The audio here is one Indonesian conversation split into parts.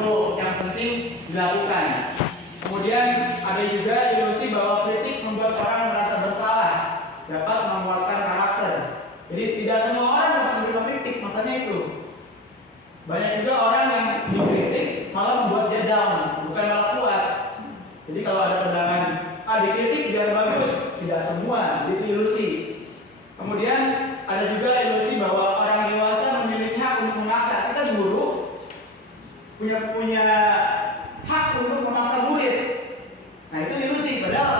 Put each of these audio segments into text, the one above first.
itu yang penting dilakukan. Kemudian ada juga ilusi bahwa kritik membuat orang merasa bersalah, dapat menguatkan karakter. Jadi tidak semua orang dapat menerima kritik, maksudnya itu. Banyak juga orang yang dikritik malah membuat dia down, bukan malah kuat. Jadi kalau ada pandangan, dikritik biar bagus, tidak semua, itu ilusi. Kemudian ada juga ilusi bahwa orang dewasa memiliki hak untuk memaksa. Kita guru punya hak untuk memaksa murid. Nah itu ilusi, padahal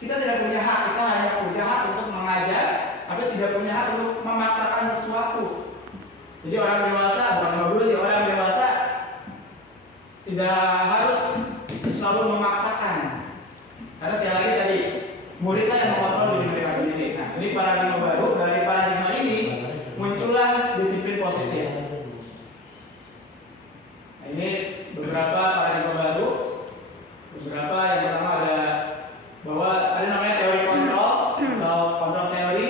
kita tidak punya hak, kita hanya punya hak untuk mengajar, tapi tidak punya hak untuk memaksakan sesuatu. Jadi orang dewasa, bukan guru sih, orang dewasa tidak harus selalu memaksakan. Karena sekali lagi tadi, muridlah yang mengontrol diri mereka sendiri. Nah ini paradigma baru, dari paradigma ini muncullah disiplin positif. Nah, ini beberapa paradigma baru. Beberapa yang pertama ada bahwa ada namanya teori kontrol atau kontrol teori.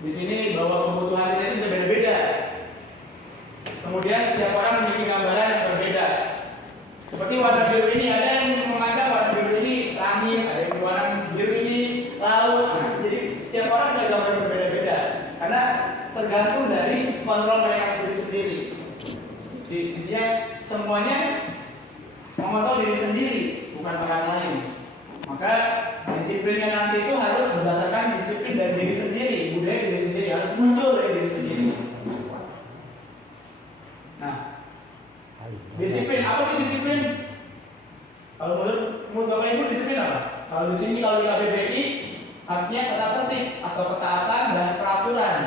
Di sini bahwa kebutuhan kita itu bisa beda-beda. Kemudian setiap orang memiliki gambaran yang berbeda. Seperti warna biru ini, ada yang menganggap warna biru ini langit, ada yang warna biru ini laut. Nah, jadi setiap orang punya gambaran berbeda-beda karena tergantung dari kontrol mereka sendiri-sendiri. Jadi intinya semuanya mengontrol diri sendiri, bukan orang lain. Maka disiplinnya nanti itu harus berdasarkan disiplin dari diri sendiri, budaya diri sendiri harus muncul dari diri sendiri. Nah, disiplin apa sih disiplin? Kalau menurut Bapak Ibu disiplin apa? Kalau di sini kalau di KBBI artinya tata tertib atau ketaatan dan peraturan.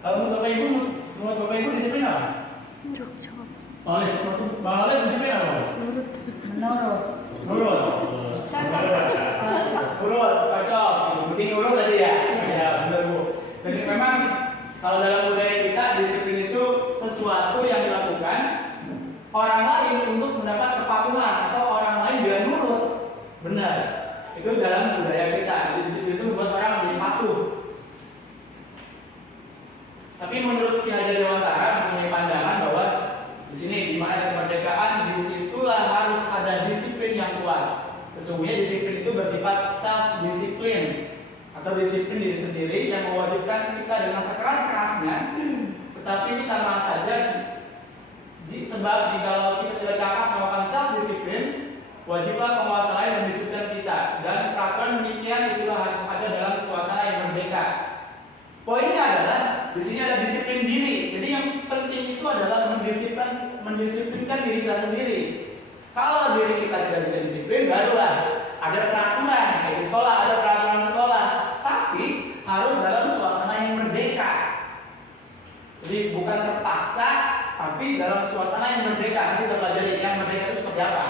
Kalau menurut Bapak Ibu disiplin apa? Bang Ales disiplin apa? Nurut. Cocok. Penting nurut aja ya. Ya benar Bu. Jadi memang kalau dalam budaya kita disiplin itu sesuatu yang dilakukan orang lain untuk mendapat kepatuhan atau orang lain biar nurut. Benar. Itu dalam budaya kita. Jadi disiplin itu membuat orang menjadi patuh. Tapi menurut Ki Hajar Dewantara mempunyai pandangan bahwa di sini di mana ada kemerdekaan, disitulah harus ada disiplin yang kuat. Sesungguhnya disiplin itu bersifat self disiplin atau disiplin diri sendiri yang mewajibkan kita dengan sekeras-kerasnya, tetapi itu sama saja sebab jika kita tidak cakap melakukan self disiplin, wajiblah penguasa lain mendisiplinkan kita, dan peraturan demikian itulah harus ada dalam suasana yang merdeka. Poinnya adalah di sini ada disiplin diri. Jadi yang penting itu adalah mendisiplinkan diri kita sendiri. Kalau diri kita tidak bisa disiplin, barulah ada peraturan. Kayak di sekolah ada peraturan sekolah, tapi harus dalam suasana yang merdeka. Jadi bukan terpaksa, tapi dalam suasana yang merdeka. Nanti kita pelajari yang merdeka itu seperti apa.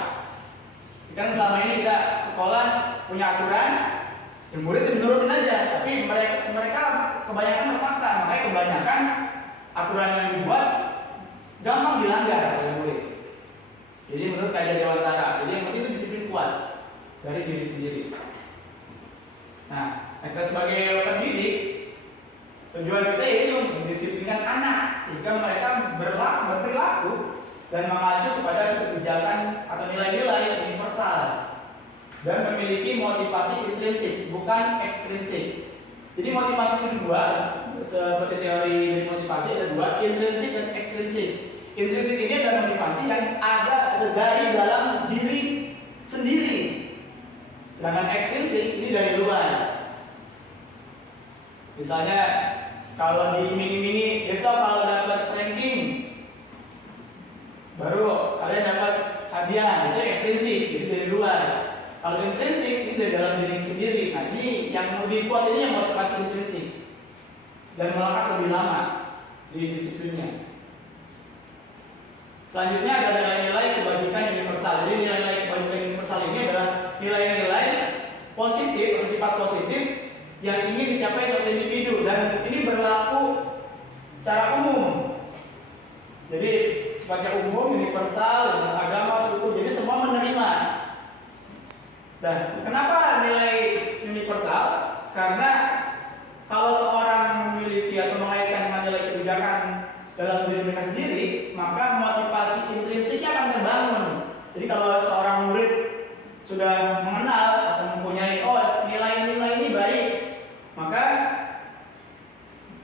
Kan selama ini kita sekolah punya aturan, murid menurutin aja, tapi mereka kebanyakan terpaksa. Makanya kebanyakan aturan yang dibuat gampang dilanggar oleh murid. Jadi menurut Ki Hajar Dewantara, jadi yang penting itu disiplin kuat dari diri sendiri. Nah, kita sebagai pendidik, tujuan kita yaitu mendisiplinkan anak sehingga mereka berperilaku dan mengacu kepada kebijakan atau nilai-nilai universal dan memiliki motivasi intrinsik, bukan ekstrinsik. Jadi motivasi kedua, seperti teori dari motivasi ada dua, intrinsik dan ekstrinsik. Intrinsik ini adalah motivasi yang ada dari dalam diri sendiri. Sedangkan ekstrinsik ini dari luar. Misalnya kalau diiming-imingi besok kalau dapat ranking baru kalian dapat hadiah, itu ekstrinsik, itu dari luar. Kalau intrinsik ini dari dalam diri sendiri. Nah ini yang lebih kuat ini yang motivasi intrinsik dan melekat lebih lama di disiplinnya. Selanjutnya ada nilai-nilai kebajikan universal. Jadi nilai-nilai kebajikan universal ini adalah nilai-nilai positif atau sifat positif yang ingin dicapai suatu individu dan ini berlaku secara umum. Jadi sifatnya umum, universal, lintas agama, suku. Jadi semua menerima. Dan kenapa nilai universal? Karena kalau seorang memiliki atau mengaitkan dengan nilai kebijakan dalam diri mereka sendiri, maka motivasi intrinsiknya akan Jadi kalau seorang murid sudah mengenal atau mempunyai nilai-nilai ini baik, maka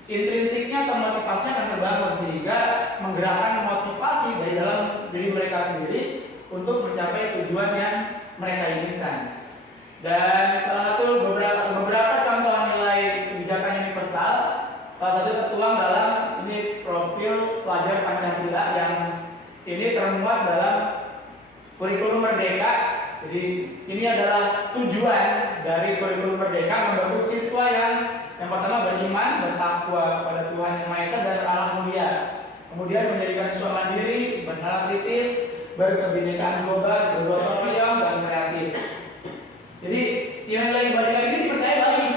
intrinsiknya atau motivasinya akan terbangun sehingga menggerakkan motivasi dari dalam diri mereka sendiri untuk mencapai tujuan yang mereka inginkan. Dan salah satu beberapa contoh nilai kebijakan universal, salah satu tertuang dalam ini profil pelajar Pancasila yang ini termuat dalam kurikulum Merdeka. Jadi ini adalah tujuan dari kurikulum Merdeka, membentuk siswa yang pertama beriman, bertakwa kepada Tuhan Yang Maha Esa dan akhlak mulia. Kemudian menjadikan siswa mandiri, bernalar kritis, berkebinekaan global, bergotong royong dan kreatif. Jadi nilai-nilai kebajikan ini dipercaya baik.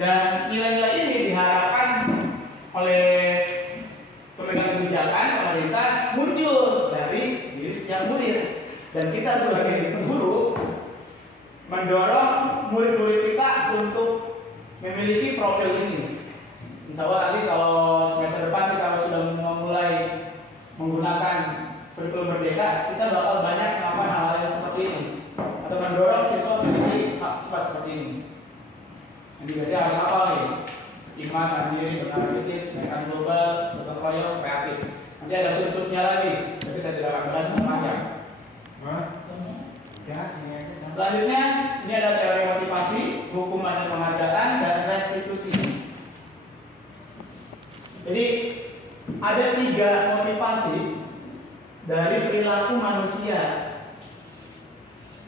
Dan nilai-nilai ini diharapkan oleh pemegang kebijakan pemerintah muncul dari diri setiap murid. Dan kita sebagai guru mendorong murid-murid kita untuk memiliki profil ini. Insya Allah nanti kalau semester depan kita sudah memulai menggunakan kurikulum Merdeka, kita bakal banyak melakukan hal-hal yang seperti ini atau mendorong siswa memiliki sifat seperti ini. Jadi biasanya harus apa nih? Iman, mandiri, bernalar kritis, menekan global, gotong royong, kreatif. Nanti ada sub-subnya lagi, tapi saya tidak akan bahas semuanya. Selanjutnya ini ada teori motivasi, hukuman dan penghargaan, dan restitusi. Jadi ada 3 motivasi dari perilaku manusia.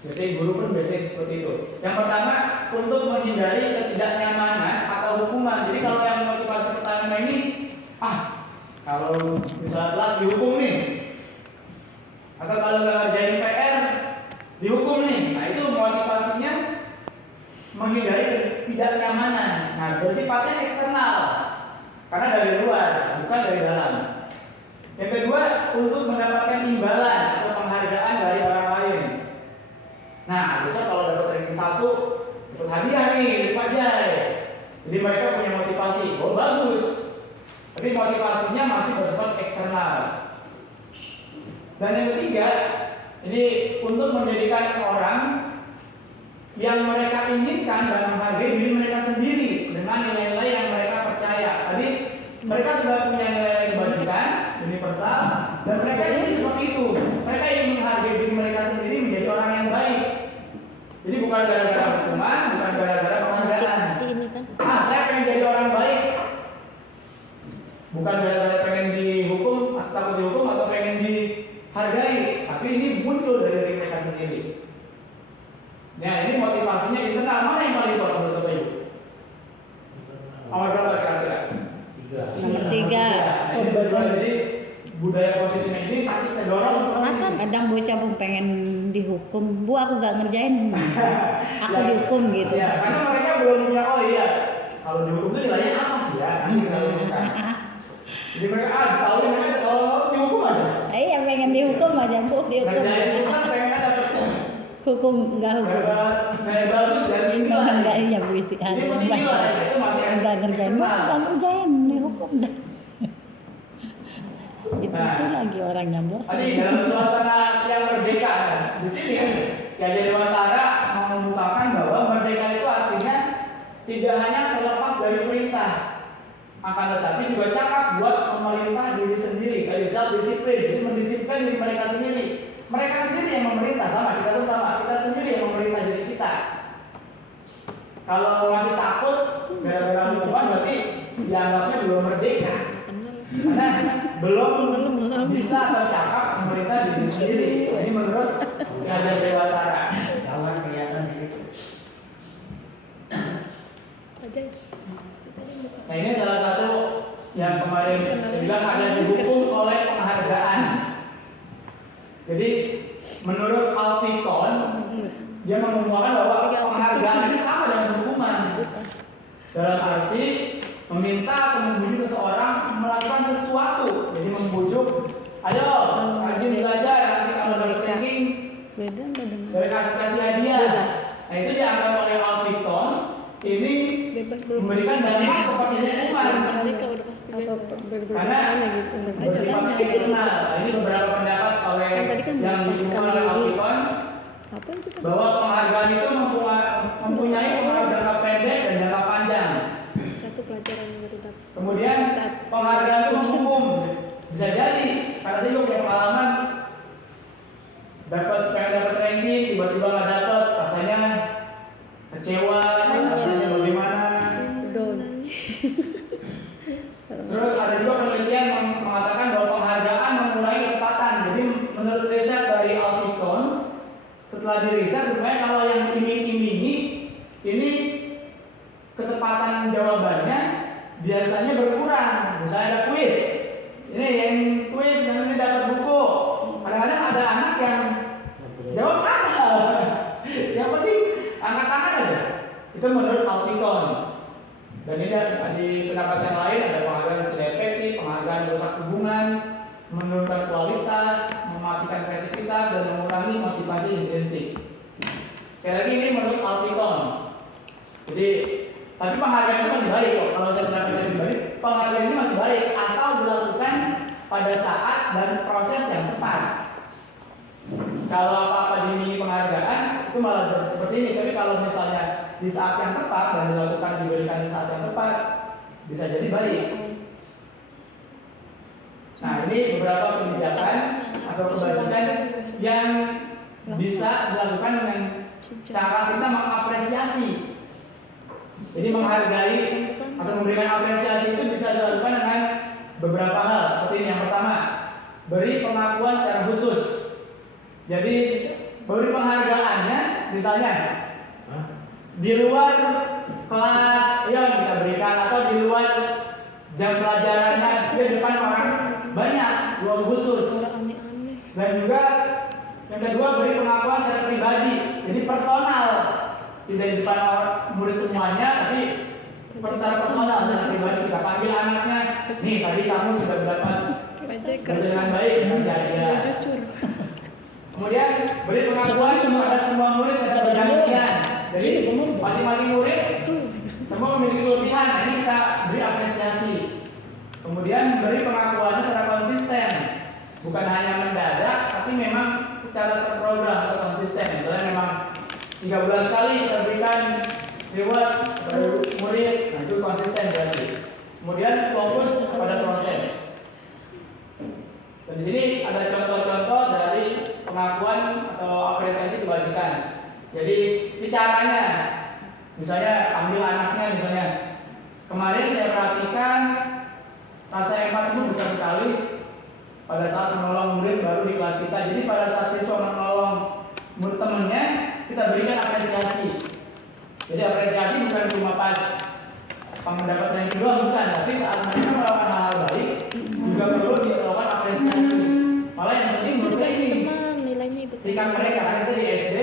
Biasanya guru pun biasanya seperti itu. Yang pertama untuk menghindari ketidaknyamanan atau hukuman. Jadi kalau yang motivasi pertama ini, kalau misalnya dihukum nih, atau kalau nggak ngerjain PR dihukum nih. Nah itu motivasinya menghindari ketidaknyamanan. Nah bersifatnya eksternal karena dari luar, bukan dari dalam. Yang kedua untuk mendapatkan imbalan atau penghargaan dari orang lain. Nah besok kalau dapat ranking 1 dapat hadiah nih, lipat jaya. Jadi mereka punya motivasi, bagus. Tapi motivasinya masih bersifat eksternal. Dan yang ketiga, ini untuk menjadikan orang yang mereka inginkan dan menghargai diri mereka sendiri dengan nilai-nilai yang mereka percaya. Tadi mereka sudah punya nilai kebajikan universal dan mereka ingin seperti itu. Mereka ingin menghargai diri mereka sendiri menjadi orang yang baik. Jadi bukan gara-gara hukuman, bukan gara-gara penghargaan. Saya pengen jadi orang baik. Bukan gara-gara pengen dihukum, atau takut dihukum atau pengen dihargai, tapi ini muncul dari diri mereka sendiri. Nah ini motivasinya internal. Mana yang paling kuat menurut Bapak Ibu? Nomor berapa kira-kira? 3. Jadi budaya positifnya ini pasti kita dorong seperti ini. Kadang bocah pun pengen dihukum, Bu aku gak ngerjain, aku dihukum gitu. Ya, karena mereka belum punya kalau dihukum itu nilainya apa sih ya? Nanti kita rumuskan. Jadi mereka tahu mereka kalau dihukum aja. Iya pengen dihukum aja Bu, dihukum. Ngerjain itu kan pengen dapat Hukum enggak hukum. Nilai bagus dan minggu lah. Enggak iya Bu itu. Jadi penting lah itu masih enggak ngerjain, enggak ngerjain, dihukum dah. Itu lagi orangnya bos. Tadi dalam suasana yang merdeka kan. Di sini Kiai Dewantara mau membukakan bahwa merdeka itu artinya tidak hanya terlepas dari perintah, akan tetapi juga cakap buat memerintah diri sendiri, kayak self disiplin, jadi mendisiplinkan diri mereka sendiri. Mereka sendiri yang memerintah, sama kita pun sama, kita sendiri yang memerintah diri kita. Kalau masih takut gara-gara hukuman berarti dianggapnya belum merdeka. Karena belum bisa atau cakap memerintah diri sendiri. Ini menurut Kiai Dewantara. Kawan kelihatan begitu. Nah ini salah satu yang kemarin saya bilang ada didukung oleh penghargaan. Jadi menurut Altikon dia mengemukakan bahwa penghargaan ini sama dengan hukuman. Dalam arti meminta atau membujuk seseorang melakukan sesuatu. Jadi membujuk, ayo rajin belajar nanti kalau dapat ranking dari kasih hadiah. Nah itu dianggap oleh Altikon ini memberikan dampak seperti hukuman. karena bersifat eksternal. Ini beberapa pendapat oleh yang didukung oleh Altikon bahwa penghargaan itu mempunyai pengaruh jangka pendek dan jangka panjang. Satu pelajaran yang baru dapat. Kemudian penghargaan itu menghukum. Bisa jadi karena saya juga punya pengalaman pengen dapat ranking tiba-tiba nggak dapat, rasanya kecewa, rasanya bagaimana. Terus ada juga penelitian mengatakan bahwa penghargaan mengurangi ketepatan. Jadi menurut riset dari Altikon, setelah diriset rupanya kalau yang diiming-imingi ini ketepatan jawabannya biasanya berkurang. Misalnya ada kuis, ini yang kuis yang ini dapat buku. Kadang-kadang ada anak yang jawab asal, yang penting angkat tangan aja. Itu menurut Altikon. Dan ini di pendapat yang lain ada penghargaan tidak efektif, penghargaan merusak hubungan, menurunkan kualitas, mematikan kreativitas, dan mengurangi motivasi intrinsik. Sekali lagi ini menurut Altikon. Jadi, tapi penghargaan itu masih baik kok. Kalau saya pendapatnya pribadi, penghargaan ini masih baik asal dilakukan pada saat dan proses yang tepat. Kalau apa-apa dimingi penghargaan itu malah seperti ini. Tapi kalau misalnya di saat yang tepat dan diberikan di saat yang tepat, bisa jadi baik. Nah, ini beberapa kebijakan atau kebajikan yang bisa dilakukan dengan cara kita mengapresiasi. Jadi menghargai atau memberikan apresiasi itu bisa dilakukan dengan beberapa hal. Seperti ini, yang pertama, beri pengakuan secara khusus. Jadi beri penghargaannya, misalnya di luar kelas, ya kita berikan, atau di luar jam pelajarannya, di depan orang banyak, ruang khusus. Dan juga yang kedua, beri pengakuan secara pribadi, jadi personal, tidak di depan murid semuanya, tapi secara personal, secara pribadi. Kita panggil anaknya, nih tadi kamu sudah mendapat dengan baik, kasih hadiah. Kemudian beri pengakuan kepada semua murid secara bergantian. Jadi masing-masing murid semua memiliki kelebihan. Nah, ini kita beri apresiasi. Kemudian beri pengakuannya secara konsisten, bukan hanya mendadak, tapi memang secara terprogram atau konsisten. Misalnya memang 3 bulan sekali kita berikan reward kepada murid, nah itu konsisten berarti. Kemudian fokus kepada proses. Dan di sini ada contoh-contoh dari pengakuan atau apresiasi kebajikan. Jadi ini caranya, misalnya ambil anaknya, misalnya kemarin saya perhatikan rasa empat itu besar sekali pada saat menolong murid baru di kelas kita. Jadi pada saat siswa menolong murid temannya, kita berikan apresiasi. Jadi apresiasi bukan cuma pas mendapatkan yang kedua, bukan, tapi saat mereka melakukan hal-hal baik juga perlu dilakukan apresiasi. Malah yang penting menurut saya ini sikap mereka, kan itu di SD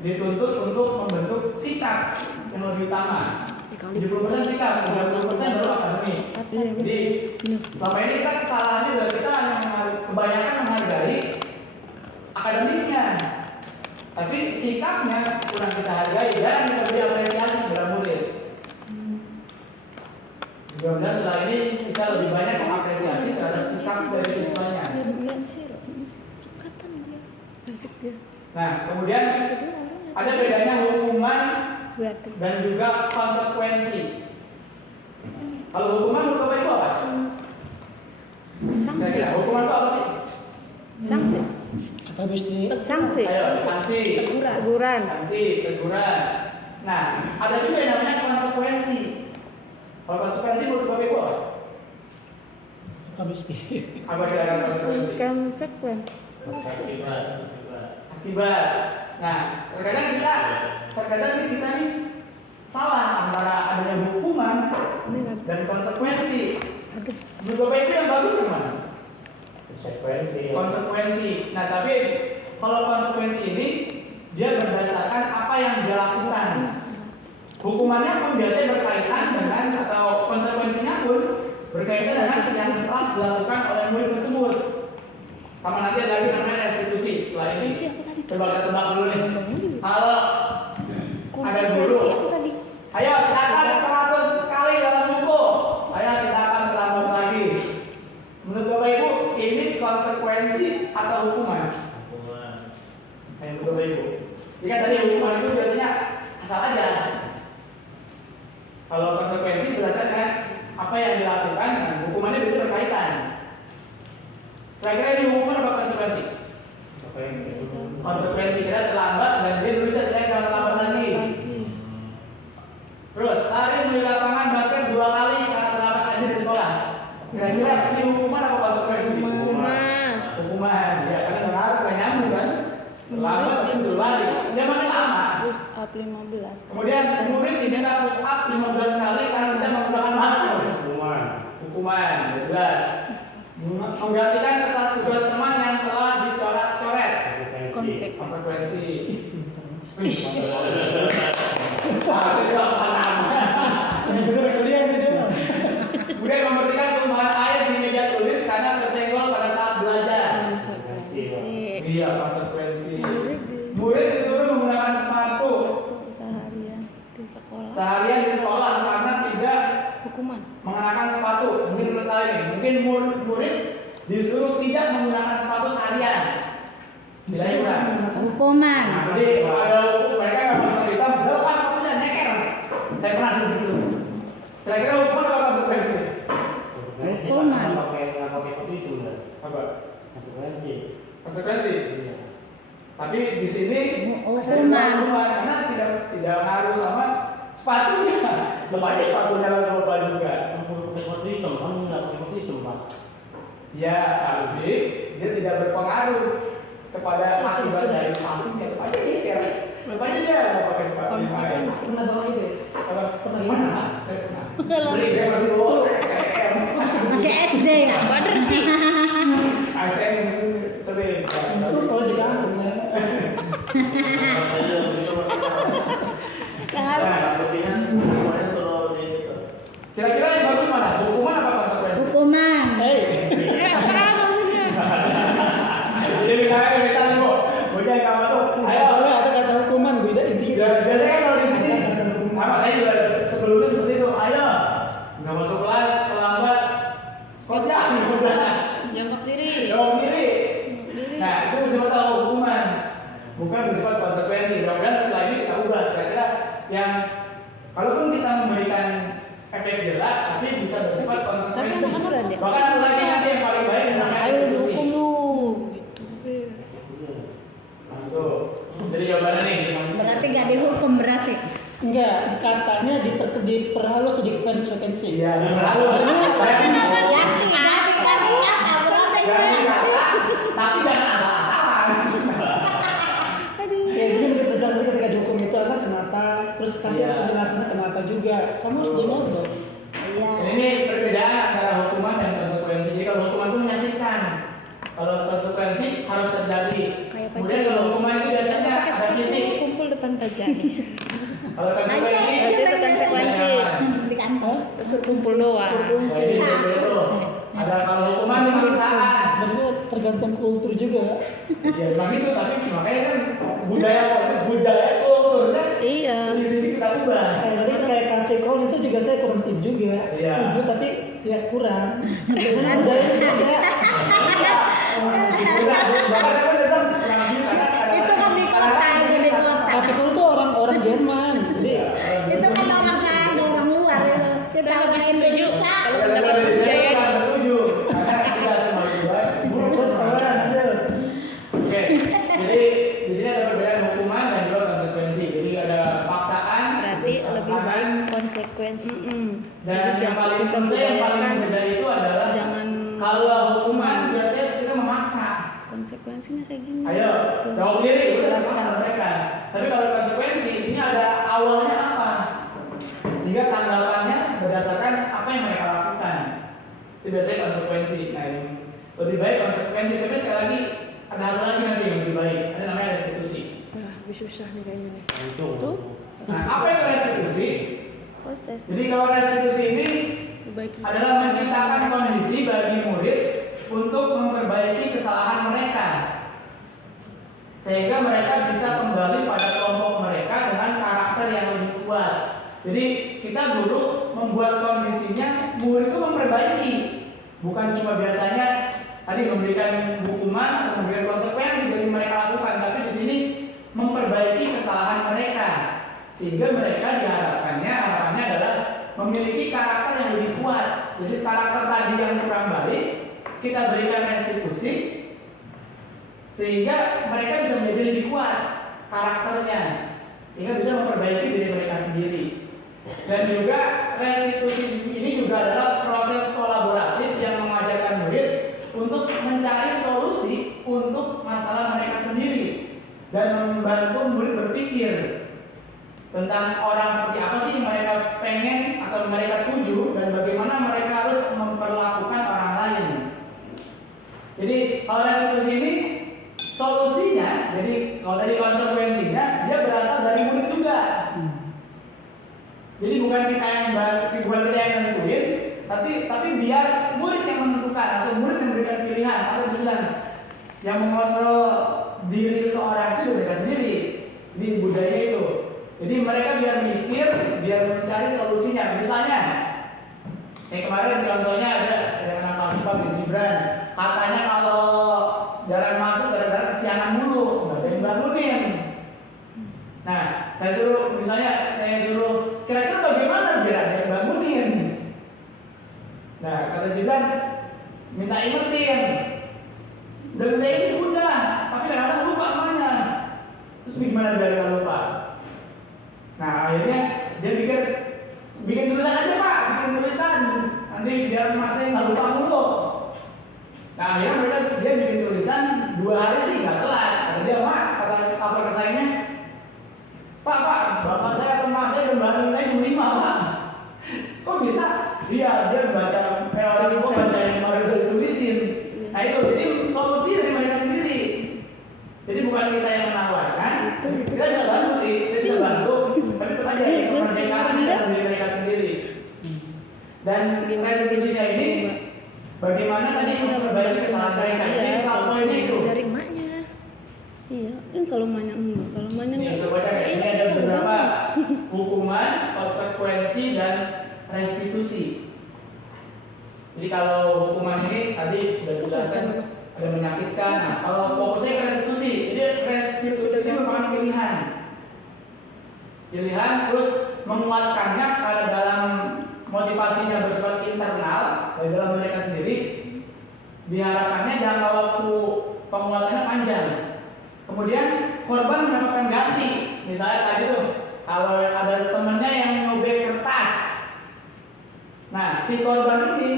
dituntut untuk membentuk sikap yang lebih utama. 70% sikap, 30% baru akademik. Jadi selama ini kita kesalahannya adalah kita kebanyakan menghargai akademiknya, tapi sikapnya kurang kita hargai dan kita beri apresiasi kepada murid. Mudah-mudahan setelah ini kita lebih banyak mengapresiasi terhadap sikap dari siswanya. Nah, kemudian ada bedanya hukuman dan juga konsekuensi. Kalau hukuman menurut Bapak Ibu apa? Kira-kira hukuman itu apa sih? Sanksi. Apa mesti? Sanksi. Ayo, sanksi. Teguran. Sanksi, teguran. Nah, ada juga yang namanya konsekuensi. Kalau konsekuensi menurut Bapak Ibu apa? Apa mesti? Apa kira-kira konsekuensi? Akibat. Nah, terkadang kita nih salah antara adanya hukuman dan konsekuensi. Menurut Bapak Ibu yang bagus kemana? Konsekuensi. Nah, tapi kalau konsekuensi ini dia berdasarkan apa yang dia lakukan. Hukumannya pun biasanya berkaitan dengan, atau konsekuensinya pun berkaitan dengan yang telah dilakukan oleh murid tersebut. Sama nanti ada lagi namanya restitusi. Setelah ini coba kita tebak dulu nih. Kalau ada guru, ayo catat 100 kali dalam buku, saya tidak akan berlaku apa yang dilakukan, dan hukumannya bisa berkaitan. Kira-kira ini hukuman apa konsekuensi? Konsekuensi kira terlambat dan dia berusaha saya kalau terlambat lagi. Terus lari di lapangan basket 2 kali karena terlambat aja di sekolah. Kira-kira ini hukuman apa konsekuensi? Hukuman. Ya karena terlambat gak nyambung kan? Terlambat tapi disuruh lari. Dia mana lama? Push up 15. Kemudian murid diminta push up 15 kali karena tidak menggunakan masker. Hukuman, jelas. Menggantikan kertas tugas teman yang telah dicoret-coret. Konsekuensi. Mahasiswa panah. Ini bener kalian itu. Kemudian membersihkan tumpahan air di meja tulis karena tersenggol pada saat belajar. Iya, konsekuensi. Murid disuruh menggunakan sepatu seharian di sekolah karena tidak Hukuman. mengenakan sepatu. Mungkin masalah ini. Mungkin murid disuruh tidak menggunakan sepatu seharian. Bisa kurang. Hukuman. Nah, jadi kalau ada hukum mereka nggak masuk hitam, lepas sepatunya nyeker. Saya pernah dulu. Kira-kira hukuman apa konsekuensi? Hukuman. Apa? Konsekuensi. Tapi di sini Hukuman. karena tidak harus sama sepatunya. Lepasnya sepatunya lalu lupa juga. Ya, tapi dia tidak berpengaruh kepada akibat dari sepatunya. Lepasnya nyeker. Lepasnya dia nggak pakai sepatu yang lain. Pernah bawa itu? Pernah mana? Saya pernah. Sering dia pergi bawa STM. Masih SD ya? Bener sih. STM sering. Terus kalau di kampung ya. Kira-kira yang bagus mana? Hukuman apa konsekuensi? Hukuman. Jadi misalnya Bu, jangan nggak masuk. Ayo, Ada kata hukuman beda intinya. biasanya kan kalau di sini, sama saya juga sebelumnya seperti itu. Ayo, nggak masuk kelas, terlambat, sekolah Jongkok diri. jauh kiri. Diri. Nah, itu bersifat tahu hukuman, bukan bersifat konsekuensi. Mudah-mudahan setelah ini kita ubah. Kira-kira yang kalaupun kita memberikan efek jerak, tapi bisa bersifat konsekuensi. Tapi anak-anak dia. Bahkan ada lagi nanti yang paling baik yang namanya Ayo eksekusi. dihukum lu. Nah, tuh. Jadi jawabannya nih. Berarti gak dihukum berarti. Enggak, katanya diperhalus jadi konsekuensi. Iya, berhalus. Tapi jangan asal-asalan. Ya jadi bergantung ketika dihukum itu anak kenapa, terus kasih Iya. penjelasannya kenapa juga. Kamu harus dengar dong. Iya. Ini perbedaan antara hukuman dan konsekuensi. Jadi kalau hukuman itu menyakitkan, kalau konsekuensi harus terjadi. Kayak Kemudian kalau hukuman itu biasanya Pakai ada sepatu fisik. kumpul depan pajak. Kalau konsekuensi Berarti itu konsekuensi. Di kantor. Suruh kumpul doang. Nah, ini seperti itu. Ada kalau hukuman pemaksaan. Sebenarnya tergantung kultur juga. Ya memang itu, tapi makanya kan budaya kulturnya Iya. sisi kita ubah. Jadi kayak cafe call itu juga saya kurang setuju juga. Iya. Setuju tapi ya kurang. Karena Kurang. budaya Indonesia. Itu kan di kota, itu di kota. Cafe call itu orang Jerman. Jadi Itu kan orang luar itu. Kita Saya lebih orang setuju Indonesia. kalau pendapat Gus Jaya nih. Setuju. Karena kita semakin baik. terus kawan aja. Oke, jadi di sini ada perbedaan hukuman dan juga konsekuensi. Jadi ada paksaan, Berarti terus lebih paksaan. baik konsekuensi. Dan yang paling kita menurut saya yang paling budayakan. berbeda itu adalah Jangan kalau hukuman biasanya kita memaksa. konsekuensinya kayak gini. Ayo, Tuh. jauh diri, udah Jelaskan. dipaksa mereka. Tapi kalau konsekuensi, ini ada awalnya apa? Sehingga tanggapannya berdasarkan apa yang mereka lakukan. Itu biasanya konsekuensi. Nah, yang lebih baik konsekuensi. Tapi sekali lagi, ada hal lagi nanti yang lebih baik. Ada namanya restitusi. Lebih susah nih kayaknya nih. Tuh. Nah, apa itu restitusi? Proses. Jadi kalau restitusi ini Dibaiki. adalah menciptakan kondisi bagi murid untuk memperbaiki kesalahan mereka, sehingga mereka bisa kembali pada kelompok mereka dengan karakter yang lebih kuat. Jadi kita guru membuat kondisinya murid itu memperbaiki, bukan cuma biasanya tadi memberikan hukuman atau memberikan konsekuensi dari mereka lakukan, tapi di sini memperbaiki kesalahan mereka, sehingga mereka harapannya adalah memiliki karakter yang lebih kuat. kita berikan restitusi sehingga mereka bisa menjadi lebih kuat karakternya, sehingga bisa memperbaiki diri mereka sendiri. Dan juga restitusi ini juga adalah proses kolaboratif yang mengajarkan murid untuk mencari solusi untuk masalah mereka sendiri dan membantu murid berpikir tentang orang seperti apa sih yang mereka pengen atau mereka tuju dan bagaimana mereka harus memperlakukan orang lain. Jadi kalau restitusi ini solusinya, jadi kalau tadi konsekuensinya dia berasal dari murid juga. Jadi bukan kita yang nentuin, tapi biar murid yang menentukan atau murid yang memberikan pilihan atau sebenarnya yang mengontrol diri seseorang itu mereka sendiri di budaya itu. Jadi mereka biar mikir, biar mencari solusinya. Misalnya, yang kemarin contohnya ada anak kelas 4 di Zibran. Katanya kalau jalan masuk gara-gara kesiangan dulu, nggak ada yang bangunin. Nah, saya suruh kira-kira bagaimana biar ada yang bangunin. Nah, kata Zibran, minta ingetin. Udah minta ini udah, tapi kadang-kadang lupa namanya. Terus gimana biar nggak lupa? Nah, akhirnya dia bikin tulisan aja Pak, bikin tulisan. Nanti biar masanya nggak lupa mulu. Nah, akhirnya dia bikin tulisan 2 hari sih nggak telat. Kata dia, Mak, kata apa kesayangannya? Pak, bapak saya atau mak saya udah bangun saya jam 5 Pak. Kok bisa? Dia baca orang tua baca yang kemarin saya tulisin. Nah itu, jadi solusi dari mereka sendiri. Jadi bukan kita yang menawarkan, kita bisa bantu sih, kita bisa bantu, tapi tetap aja kemerdekaan dari mereka sendiri. Dan restitusinya ini, bagaimana tadi memperbaiki kesalahan mereka? Jadi salah poinnya itu. Dari emaknya. Iya, kalau emaknya enggak, kalau emaknya Ini enggak. coba ini ada beberapa hukuman, konsekuensi dan restitusi. Jadi kalau hukuman ini tadi sudah dijelaskan ada menyakitkan. Nah, kalau fokusnya ke restitusi, jadi restitusi ini merupakan pilihan. Pilihan terus menguatkannya kalau dalam motivasinya bersifat internal dari dalam mereka sendiri, diharapkannya jangka waktu penguatannya panjang. Kemudian korban mendapatkan ganti. Misalnya tadi tuh, kalau ada temennya yang nyobek kertas. Nah, si korban ini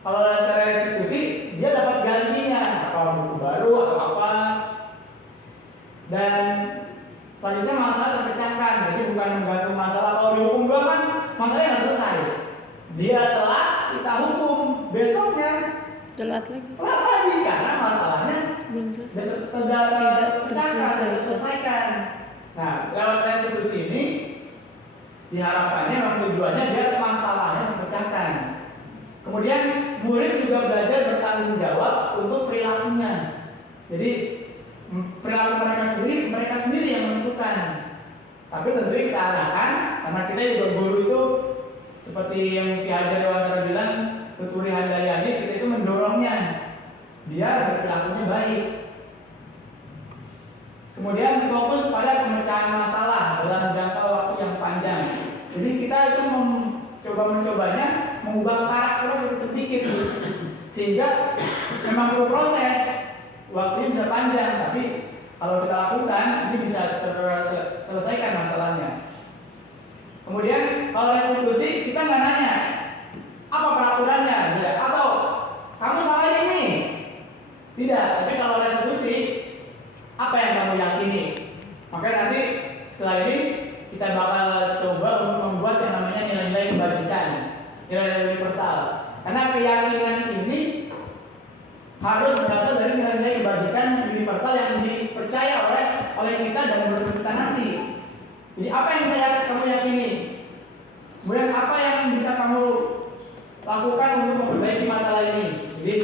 kalau secara restitusi dia dapat gantinya, apa buku baru atau apa. Dan selanjutnya masalah terpecahkan. Jadi bukan menggantung masalah. Kalau dihukum dua kan masalahnya nggak selesai. Dia telat, kita hukum. Besoknya Telat lagi. telat lagi karena masalahnya Belum selesai. tidak terselesaikan. Nah, lewat restitusi ini diharapkannya memang tujuannya biar masalahnya terpecahkan. Kemudian murid juga belajar bertanggung jawab untuk perilakunya. Jadi perilaku mereka sendiri yang menentukan. Tapi tentunya kita arahkan karena kita juga guru itu seperti yang Ki Hajar Dewantara bilang, Tuturi Handayani, kita itu mendorongnya biar berperilakunya baik. Kemudian fokus pada pemecahan masalah dalam jangka waktu yang panjang. Jadi kita itu mencobanya mengubah karakter sedikit sehingga memang perlu proses, waktunya bisa panjang, tapi kalau kita lakukan ini bisa terselesaikan masalahnya. Kemudian kalau restitusi kita nggak nanya apa peraturannya, tidak, atau kamu salah ini, tidak. Tapi kalau restitusi apa yang kamu yakini? Makanya nanti setelah ini kita bakal coba untuk membuat yang namanya nilai-nilai kebajikan, nilai-nilai universal. Karena keyakinan ini harus berasal dari nilai-nilai kebajikan universal yang dipercaya oleh kita dan menurut kita nanti. Jadi apa yang kamu yakini? Kemudian apa yang bisa kamu lakukan untuk memperbaiki masalah ini? Jadi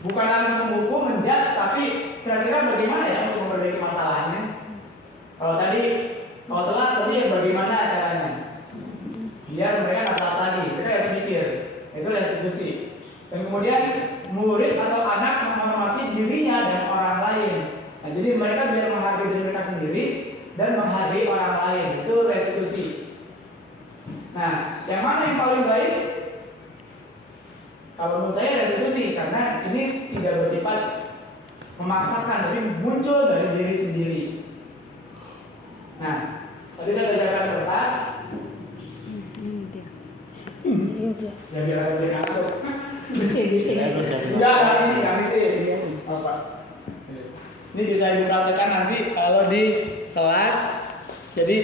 bukan langsung menghukum, menjudge, tapi kira-kira bagaimana ya untuk memperbaiki masalahnya? Kalau telat tadi bagaimana caranya? Biar mereka nggak telat lagi. Kita harus mikir. Itu restitusi. Dan kemudian murid atau anak menghormati dirinya dan orang lain. Nah, jadi mereka biar menghargai diri mereka sendiri dan menghargai orang lain. Itu restitusi. Nah, yang mana yang paling baik? Kalau menurut saya restitusi karena ini tidak bersifat memaksakan, tapi muncul dari diri sendiri. Nah, tadi saya bacakan kertas. Ini dia. Ini dia. Ya biar ada berikan aku. Bisa. Enggak isi. Apa? Ini bisa dipraktekkan nanti kalau di kelas. Jadi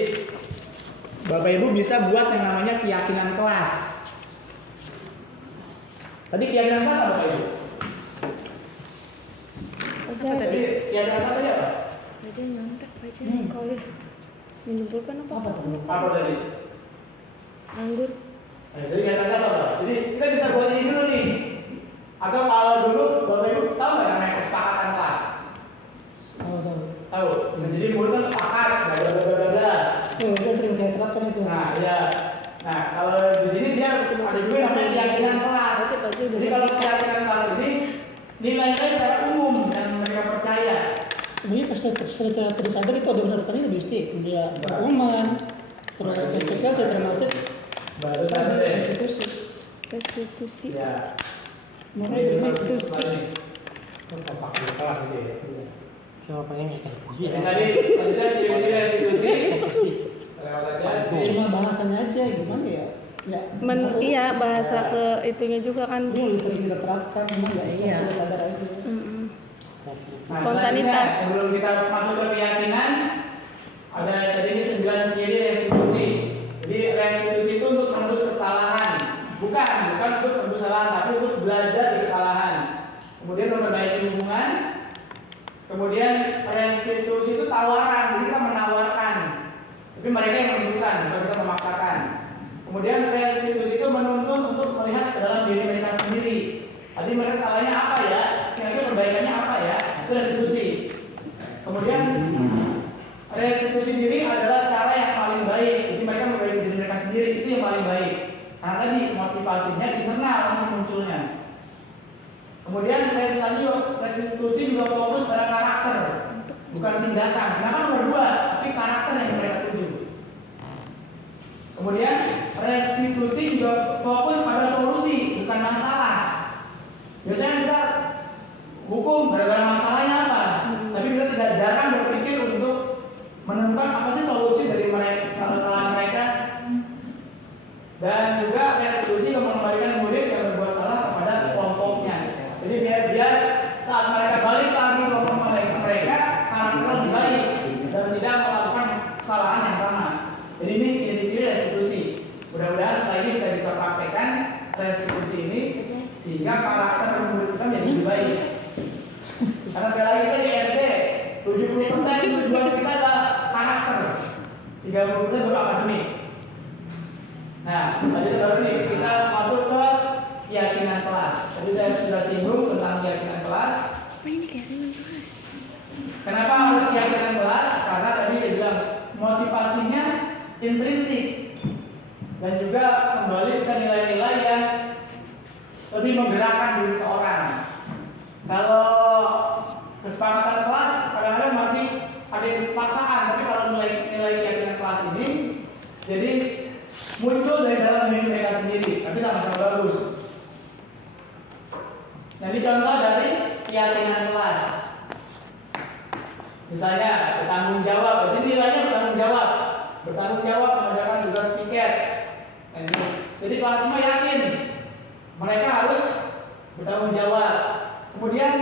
Bapak Ibu bisa buat yang namanya keyakinan kelas. Tadi keyakinan kelas apa Bapak Ibu? Baca Tadi keyakinan kelas tadi apa? baca nyontek baca kolis. Menyimpulkan apa? Apa tadi? Anggur. Jadi keyakinan kelas apa? Jadi kita bisa buat ini dulu nih. Atau kalau dulu Bapak Ibu tahu nggak namanya kesepakatan kelas? Tahu. Nah, jadi murid kan sepakat, bla. Itu sering saya terapkan itu. Nah, ya. Nah, kalau di sini dia ada juga namanya keyakinan kelas. Jadi kalau keyakinan kelas ini nilainya secara umum dan mereka percaya. Sebenarnya secara tersadar itu ada benar-benar lebih stick. Dia hukuman, terus konsekuensi termasuk Baru tadi deh. Restitusi. Ya. Restitusi. Apa kelas gitu ya. Siapa pengen kita Yang tadi selanjutnya ciri-ciri restitusi. Cuma bahasanya aja gimana ya? Ya. Iya bahasa ke itunya juga kan. Ini lebih sering kita terapkan, memang nggak Iya. sadar aja. Nah, Spontanitas. selanjutnya, sebelum kita masuk ke keyakinan, ada tadi ini 9 ciri restitusi. Jadi restitusi itu untuk menembus kesalahan, bukan untuk menembus kesalahan, tapi untuk belajar dari kesalahan. Kemudian memperbaiki hubungan. Kemudian restitusi itu tawaran, jadi kita menawarkan, tapi mereka yang menentukan, bukan kita memaksakan. Kemudian restitusi itu menuntut untuk melihat ke dalam diri mereka sendiri. Tadi mereka salahnya apa ya? Kira-kira perbaikannya apa ya? Itu restitusi. Kemudian restitusi diri adalah cara yang paling baik. Jadi mereka memperbaiki diri mereka sendiri itu yang paling baik. Karena tadi motivasinya internal nanti munculnya. Kemudian restitusi juga fokus pada karakter, bukan tindakan. Tindakan nomor 2, tapi karakter yang mereka tuju. Kemudian restitusi juga fokus pada solusi, bukan masalah. Biasanya kita hukum gara-gara masalahnya apa, tapi kita tidak jarang berpikir untuk menemukan apa sih solusi dari kesalahan mereka. Dan juga restitusi yang mengembalikan murid yang berbuat salah kepada kelompoknya. Jadi biar saat mereka balik lagi ke kelompok mereka karakter lebih baik dan tidak melakukan kesalahan yang sama. Jadi ini ciri-ciri restitusi. Mudah-mudahan setelah ini kita bisa praktekkan restitusi ini sehingga karakter murid kita menjadi lebih baik. Karena sekali lagi kita di SD 70% tujuan kita adalah karakter, 30% baru akademik. Nah, tadi baru nih kita masuk ke keyakinan kelas. Tadi saya sudah singgung tentang keyakinan kelas. Apa ini keyakinan kelas? Kenapa harus keyakinan kelas? Karena tadi saya bilang motivasinya intrinsik dan juga kembali ke nilai-nilai yang lebih menggerakkan diri seorang. Kalau kesepakatan kelas kadang-kadang masih ada yang paksaan, tapi kalau nilai keyakinan kelas ini jadi muncul dari dalam diri mereka sendiri, tapi sama-sama bagus. Jadi contoh dari keyakinan kelas, misalnya bertanggung jawab. Di sini nilainya bertanggung jawab mengerjakan tugas piket. Jadi kelas semua yakin mereka harus bertanggung jawab. Kemudian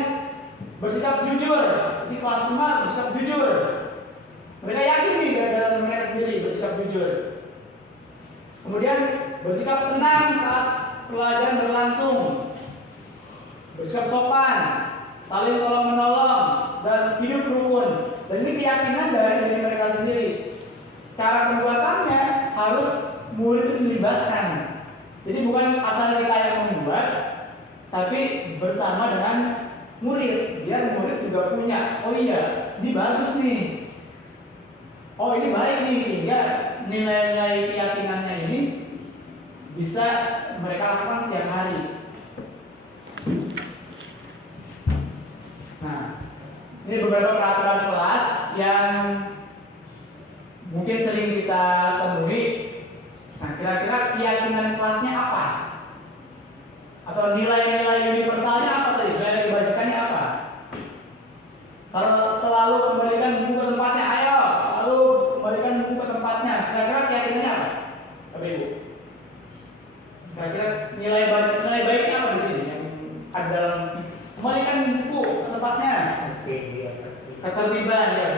bersikap jujur. Jadi kelas semua bersikap jujur. Mereka yakin nih dari dalam mereka sendiri bersikap jujur. Kemudian bersikap tenang saat pelajaran berlangsung, bersikap sopan, saling tolong menolong, dan hidup rukun. Dan ini keyakinan dari mereka sendiri. Cara pembuatannya harus murid itu dilibatkan. Jadi bukan asal kita yang membuat, tapi bersama dengan murid. Biar murid juga punya, oh iya, ini bagus nih. Oh ini baik nih, sehingga nilai-nilai keyakinannya ini bisa mereka lakukan setiap hari. Nah, ini beberapa peraturan kelas yang mungkin sering kita temui. Nah, kira-kira keyakinan kelasnya apa? Atau nilai ketertiban ya,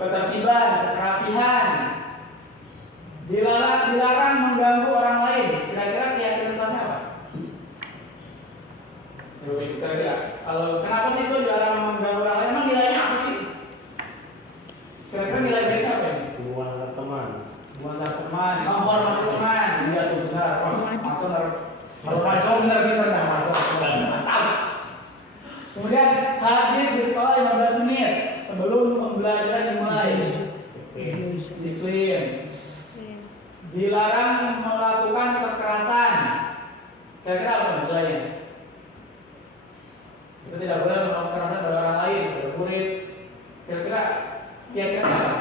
ketertiban, kerapihan. Dilarang mengganggu orang lain. Kira-kira keyakinan kelas apa? Kira-kira. Kalau kenapa sih so dilarang mengganggu orang lain? Emang nilainya apa sih? Kira-kira nilai baiknya apa ya? Hubungan antar teman. Hubungan antar teman, menghormati teman. Iya tuh benar. Masuk kalau masuk benar kita dah masuk. Mantap. Kemudian hadir di sekolah 15 menit sebelum pembelajaran dimulai. Disiplin. Dilarang melakukan kekerasan. Kira-kira apa nilainya? Itu tidak boleh melakukan kekerasan pada orang lain, pada murid. Kira-kira apa?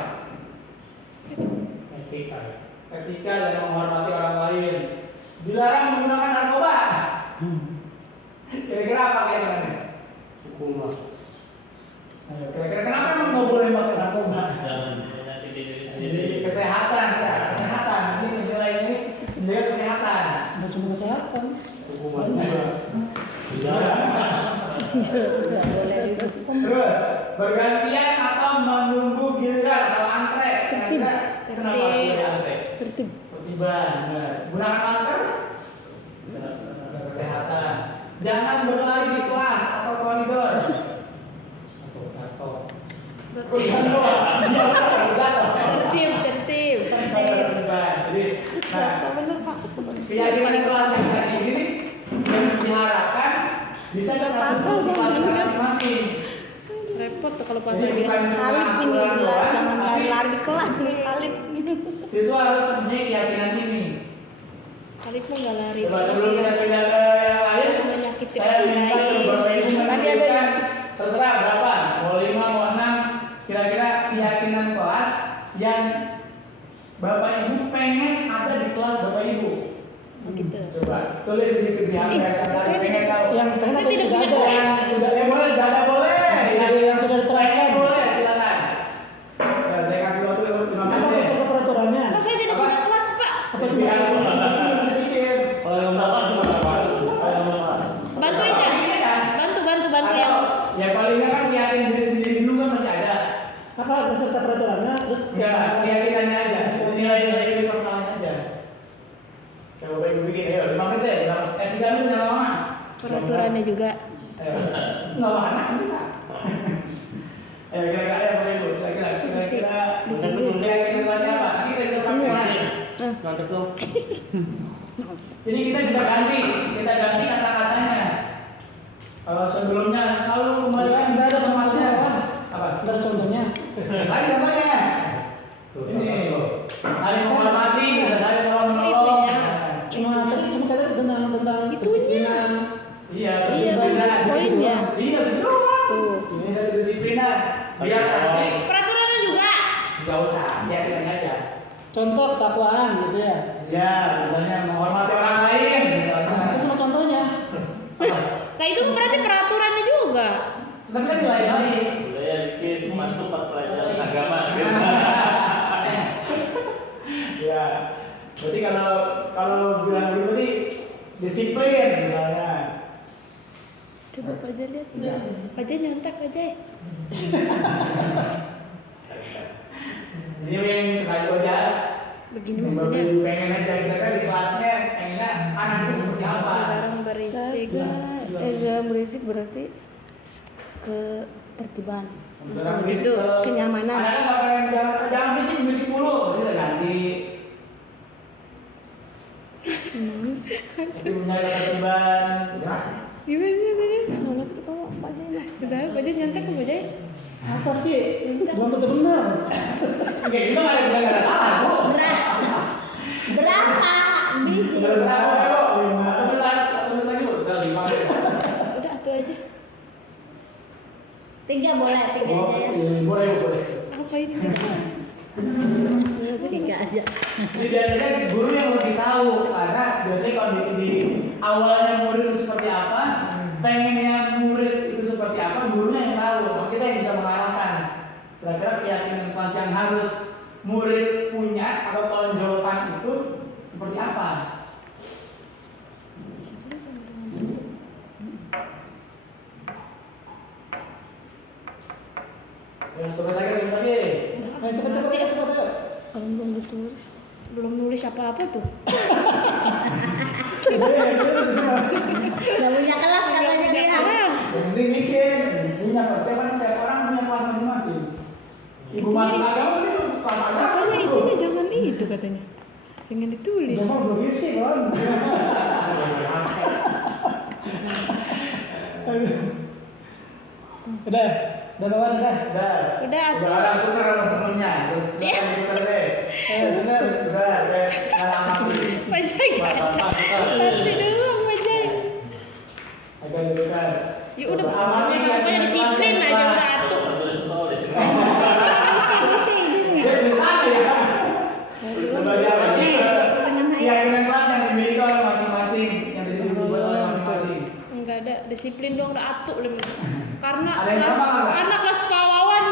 Etika. Etika dan menghormati orang lain. Dilarang menggunakan narkoba. Kira-kira apa kaitannya? Hukuman. Kira-kira kenapa emang nggak boleh pakai narkoba? Jangan menyakiti diri Jadi sendiri. kesehatan ya, kesehatan. Ini nilainya ini menjaga kesehatan. Nggak cuma kesehatan. Hukuman juga. Nggak boleh dihukum. Terus bergantian atau menunggu giliran atau antre. Kira-kira kenapa harus boleh antre? Tertib. Tertiban. Benar. Gunakan masker. Kesehatan. Jangan berlari di kelas atau koridor. Tertib. Jadi, Apa bener Pak? keyakinan kelas yang tadi ini yang diharapkan bisa terpantau di kelas masing-masing. Repot tuh kalau patah Jadi dia. bukan Kalip ini aturan doang, jangan tapi lari-lari di kelas ini kalip. siswa harus mempunyai keyakinan ini. Kalip mah nggak lari. Coba sebelum kita pindah ke yang lain, Jangan menyakiti saya orang minta lain. ke Bapak Ibu Tadi ada menuliskan terserah berapa, mau 5, mau 6, kira-kira keyakinan kelas yang Bapak Ibu pengen ada di kelas Bapak Ibu. gitu. Coba tulis di HP saya saya pengen tidak- tahu. Yang pengen Saya apa tidak sudah punya ada. kelas. Sudah boleh, sudah ada boleh. Yang sudah diterapkan. Pengen boleh, silakan. Ya, saya kasih waktu 5 Apa menit. masalah peraturannya? Kalau saya tidak punya kelas Pak. Apa itu? Ya, sedikit. Kalau yang berapa cuma berapa? Kalau yang berapa? Bantuin ya. Bantu ya. Ya paling nggak kan keyakinan diri sendiri dulu kan masih ada. Apa beserta peraturannya? Terus Enggak, keyakinannya aja. Nilai-nilai ini masalahnya aja. Coba Bapak Ibu bikin, ayo 5 menit deh. 3 menit jangan lama. Peraturannya juga. Ayo. Nggak lama kan kita. Ayo kira-kira ya Bapak Ibu, kira-kira keyakinan kelas apa? Nanti kita bisa praktekkan. Nangkep dong. Ini kita bisa ganti kata-katanya. Kalau sebelumnya selalu kembalikan Nggak ada contohnya, kan? Apa? nggak ada contohnya. Lagi namanya. Ini saling menghormati, saling tolong Itu menolong. ya. Cuma kata tentang Itunya. kedisiplinan. Iya, Iya, kedisiplinan. poinnya. Iya, betul. Tuh. Ini dari kedisiplinan. Biar nanti Peraturannya juga. nggak usah, biarin aja. Contoh ketakwaan gitu ya. Ya, misalnya menghormati orang lain, misalnya. Nah, itu cuma contohnya. Nah itu berarti peraturannya juga. Tapi kan nilai-nilai. Budaya dikit masuk pas pelajaran agama. Ya, berarti kalau bilang gitu berarti disiplin misalnya. Coba Pak Jai lihat. Pak Jai nyontek Pak Jai. Ini yang sekali aja. Begini maksudnya. Pengen aja kita kan di kelasnya pengennya anak itu seperti apa? Barang berisik. Jangan berisik berarti ketertiban. Jangan berisik, Gitu, kalau kenyamanan. Anak nggak pengen jangan berisik mulu, kita ganti. Jadi menjaga ketertiban. Ya. Gimana sih tadi? Nolak itu kamu Pak Jai lah. Udah Pak Jai nyontek ke Pak Jai. Apa sih? Belum tentu benar. Oke, itu nggak ada bilang nggak ada salah, Bu. Berapa? Biji. Berapa, Bu? 5 menit lagi, Bu. Bisa 5 menit. Udah itu aja. 3 boleh, 3 Oh, aja ya. boleh, Bu, boleh. Apa ini? 3 aja. Jadi biasanya guru yang lebih tahu karena biasanya kondisi di awalnya murid itu seperti apa, pengennya murid itu seperti apa, gurunya yang tahu. Maka kita yang bisa mengarahkan. Kira-kira keyakinan kelas yang harus murid punya atau tonjolkan itu seperti apa? Ya, Tugas lagi, tugas lagi. Ayo cepat. Kalau belum ditulis, belum nulis apa-apa tuh. Gak punya kelas katanya dia. Yang penting bikin. Punya kelas. Tiap orang punya kelas masing-masing. Ibu masuk agama itu kelas agama. Katanya intinya jangan itu katanya. Jangan ditulis. Jangan belum isi kan. Udah kawan udah. Udah atuh. Udah ada tuker sama temennya. Terus Iya. tuker deh. Benar. Udah, ngalah Pajai gak ada. Nanti doang Pajai. agak tuker. Ya udah pokoknya disiplin aja udah atuh. Dia bisa ya. Sebagai apa? Keyakinan kelas yang dimiliki oleh masing-masing, yang dibuat oleh masing-masing. Enggak ada disiplin dong udah atuh lem. Karena Ada yang sama nggak? anak kelas Pawawan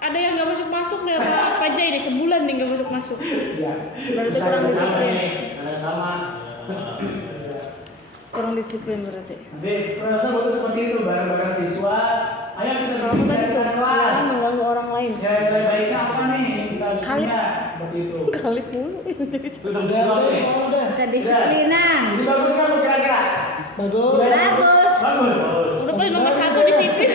ada yang nggak masuk deh sama Pajai deh sebulan nih nggak masuk. Iya. Berarti kurang disiplin. Ada sama. Kurang disiplin berarti. Nanti proses butuh seperti itu bareng-bareng siswa. Ayo kita Apa tadi tuh? kelas. Mengganggu orang lain. Ya nilai baiknya apa nih? Kita harus Kali- punya seperti itu. Kali mulu. Udah. Kedisiplinan. Ini bagus kan kira-kira? Bagus. Bagus. Bagus. Udah paling nomor 1 disiplin.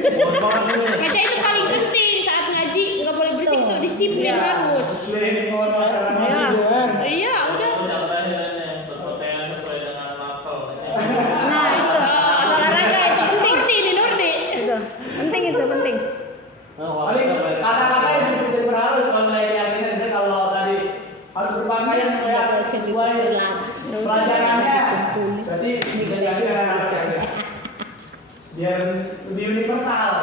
Pajai itu paling penting saat ngaji nggak boleh berisik itu disiplin harus. Disiplin, orang Iya. ngaji. Iya udah. Berpakaian sesuai dengan level. Nah itu. Masalah raja itu penting. Nurdi. Itu. Penting itu penting. Paling kata-kata yang bisa berharus kalau nilai keyakinan misalnya kalau tadi harus berpakaian sesuai pelajarannya. Berarti bisa jadi anak-anak keyakinan. Biar lebih universal.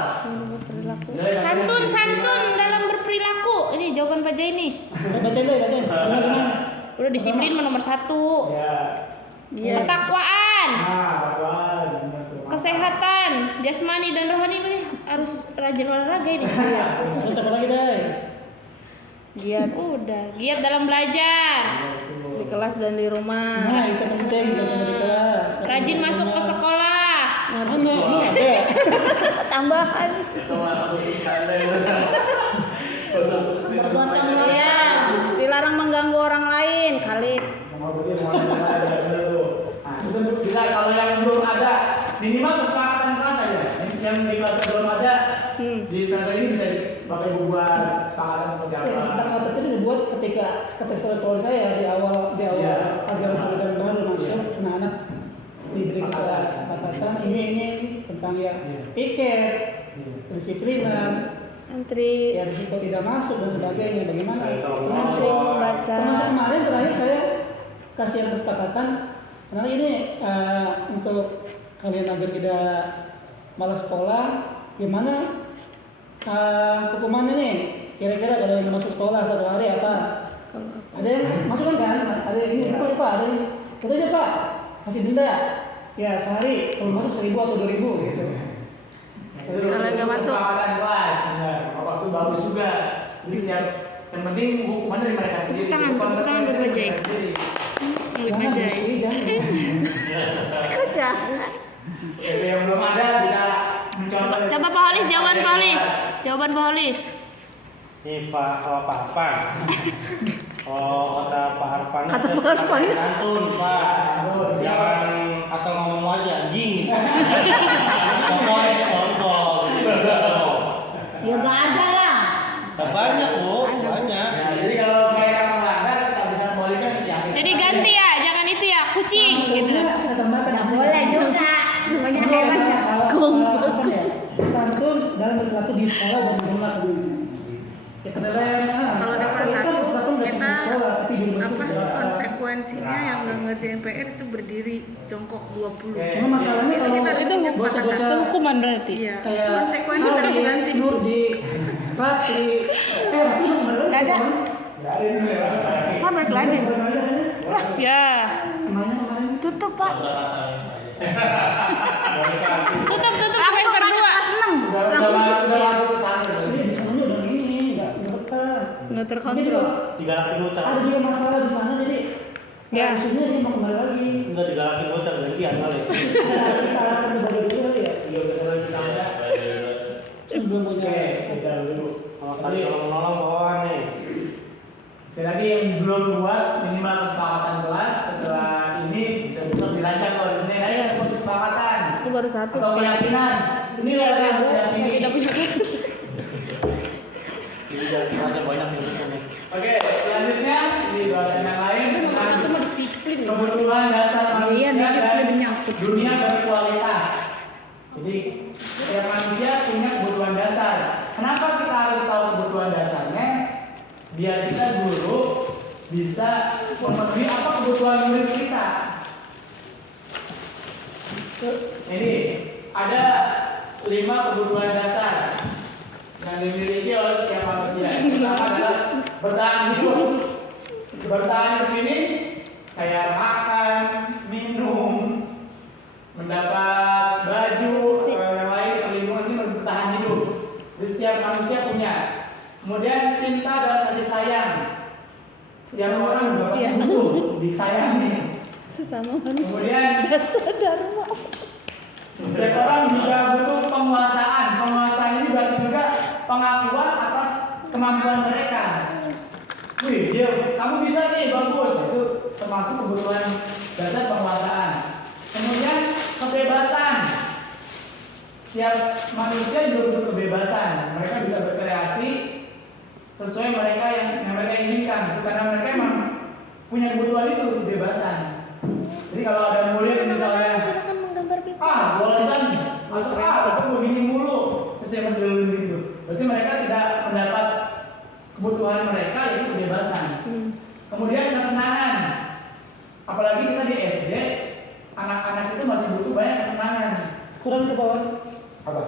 Santun dalam berperilaku. Ini jawaban Pajai nih. Bacain. Gimana? Udah disiplin nomor 1. Ya. Ketakwaan, Nah, apaan? kesehatan, jasmani dan rohani ini harus rajin olahraga ini. Terus apa lagi deh? Giat dalam belajar, Di kelas dan di rumah. Nah itu penting belajar di kelas. rajin masuk ke sekolah. Mana? Ada. Tambahan. Itu mah harus dikandai. Bergotong royong. Dilarang mengganggu orang lain. Kali. Nah, itu bisa kalau yang belum ada minimal kesepakatan kelas aja. Yang di kelas belum ada di semester ini bisa Bapak Ibu buat kesepakatan seperti apa. Kesepakatan itu dibuat ketika sekolah saya di awal Iya. agar baru masuk anak-anak diberi kesepakatan ini tentang ya pikir, disiplinan, Antri. ya risiko tidak masuk dan sebagainya. Bagaimana? Masih membaca. Termasuk kemarin terakhir saya kasih yang kesepakatan karena ini untuk kalian agar tidak malas sekolah, gimana hukumannya nih? Kira-kira kalau yang masuk sekolah 1 hari apa? Ada yang masukkan kan? Ada yang ini apa? Ada yang itu aja Pak, kasih denda. Ya sehari kalau masuk 1.000 atau 2.000 gitu. Kalau nggak masuk. Kesepakatan kelas. Ya, Bapak tuh bagus juga. Jadi yang penting hukuman dari mereka sendiri. Tepuk tangan, Bukan tepuk tangan dari Pajai. mereka sendiri. Milik Jangan Pajai. sendiri, jangan. Kok jangan? Jadi yang belum ada bisa mencontoh. Coba Pak Holis, jawaban Pak Holis. Jawaban Pak Holis. Ini Pak Harpan. Kata Pak Harpan. Kata Pak Harpan. Santun Pak. Jangan asal ngomong aja anjing. Contoh. Ya gak ada lah. Banyak Bu, banyak. Ya, jadi kalau mereka melanggar kita bisa membalikkan ya. Jadi ganti ya, jangan itu ya, kucing gitu. Saya tambahkan. Gak boleh juga. Namanya hewan jagung. Santun dalam berlaku di sekolah dan di rumah. Kalau di kelas 1 kita apa konsekuensinya yang nggak ngerjain PR itu berdiri jongkok 20. Cuma masalahnya kalau Itu bocah-bocah hukuman berarti. Iya. kayak Konsekuensi Nur udah di- diganti. Nur di apa di tapi bener Nggak ada. Pak balik lagi. Ya. kemana kemarin Tutup Pak. Tutup Aku semester kemarin 2. kelas 6. Udah masuk ke sana. ini di sana udah ini nggak betah. Nggak Mungkin terkontrol. juga Digalakin bocah. ada juga masalah di sana jadi Ya. isunya dia mau kembali lagi Enggak digalakin bocah gantian kali. kita akan berbagi dulu kali ya Iya, udah kita ada. belum punya belum buat minimal kesepakatan kelas. Setelah ini bisa dirancang kalau di sini ada kesepakatan Aku baru satu. atau keyakinan. Ini lah yang Saya tidak punya kelas. Ada banyak nih. Oke, selanjutnya di bahasan yang lain Nomor tentang satu mah disiplin. kebutuhan dasar manusia Iya, disiplin dan menyangkut. dunia berkualitas. Jadi setiap manusia punya kebutuhan dasar. Kenapa kita harus tahu kebutuhan dasarnya? Biar kita guru bisa memenuhi apa kebutuhan murid kita. Ini ada 5 kebutuhan dasar yang dimiliki oleh setiap manusia. Yang pertama adalah bertahan hidup. Bertahan hidup ini kayak makan, minum, mendapat baju, yang lain perlindungan ini bertahan hidup. Jadi setiap manusia punya. Kemudian cinta dan kasih sayang. Setiap orang juga pasti butuh disayangi. Sesama manusia. Kemudian Dasar dharma. setiap orang juga butuh penguasaan. Penguasaan ini berarti juga pengakuan atas kemampuan mereka. Wih, dia, kamu bisa nih, bagus. Itu termasuk kebutuhan dasar penguasaan. Kemudian kebebasan. Setiap manusia juga butuh kebebasan. Mereka bisa berkreasi sesuai mereka yang mereka inginkan. Karena mereka memang punya kebutuhan itu, kebebasan. Jadi kalau ada murid misalnya, Silakan menggambar pipa. bosan atau aku begini mulu, saya menjelin gitu. Berarti mereka tidak mendapat kebutuhan mereka, yaitu kebebasan. Kemudian kesenangan. Apalagi kita di SD, anak-anak itu masih butuh banyak kesenangan. Kurang itu bawah Apa?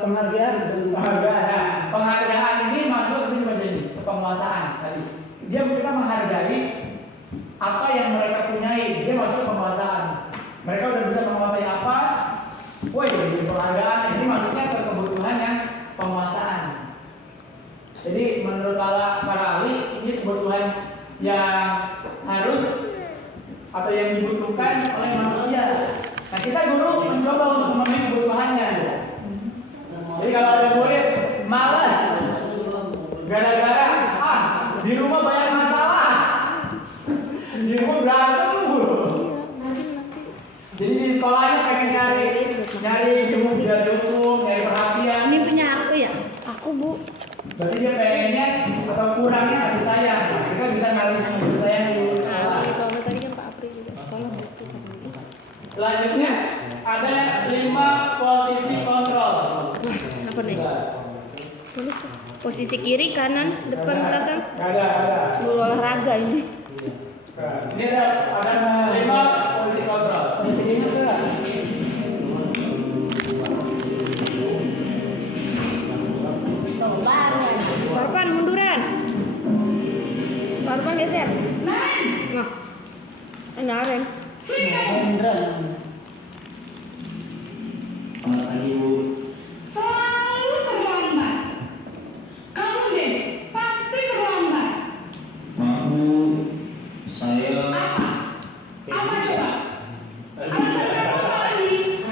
penghargaan. Penghargaan. Nah, penghargaan ini masuk ke sini menjadi penguasaan tadi. Dia kita menghargai apa yang mereka punyai. Dia masuk ke penguasaan. Mereka udah bisa menguasai apa? Woi, penghargaan ini masuknya ke kebutuhan yang penguasaan. Jadi menurut para ahli ini kebutuhan yang harus atau yang dibutuhkan oleh manusia. Nah kita guru mencoba untuk memenuhi kebutuhannya. Jadi kalau ada murid malas gara-gara di rumah banyak masalah, di rumah berantem mulu. Jadi di sekolahnya pengen nyari dihukum, nyari perhatian. Ini punya aku ya? Aku bu. Berarti dia pengennya atau kurangnya kasih sayang. Nah, kita bisa ngalih kasih sayang di sekolah. Soalnya tadi kan Pak Apri juga sekolah butuh kan. Selanjutnya ada 5 posisi kontrol. Apa nih? Tulis tuh. Posisi kiri, kanan, depan, belakang. Ada. Dulu olahraga ini. Ini ada 5 posisi kontrol. Parpan munduran. Parpan geser. Nah. Naren. Hendra. Selalu terlambat. Kamu deh, pasti terlambat. Saya Apa coba? Alasan kamu apa lagi?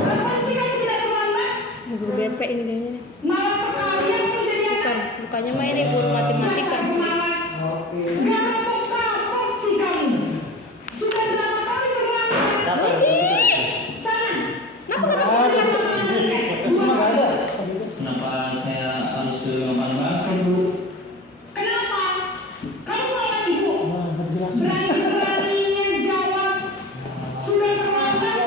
Kapan sih kamu tidak terlambat? Guru BP ini kayaknya. Malas sekali kamu jadi Bukan, anak. bukannya mah ini guru matematika. Masa malas? Gak mau kapok sih kamu. Sudah berapa kali terlambat? Sana. Kenapa kamu silakan? Nggak ada. kenapa saya harus ke Bangkas? Kenapa? Kamu lawan ibu. Berani-beraninya jawab. Sudah terlambat.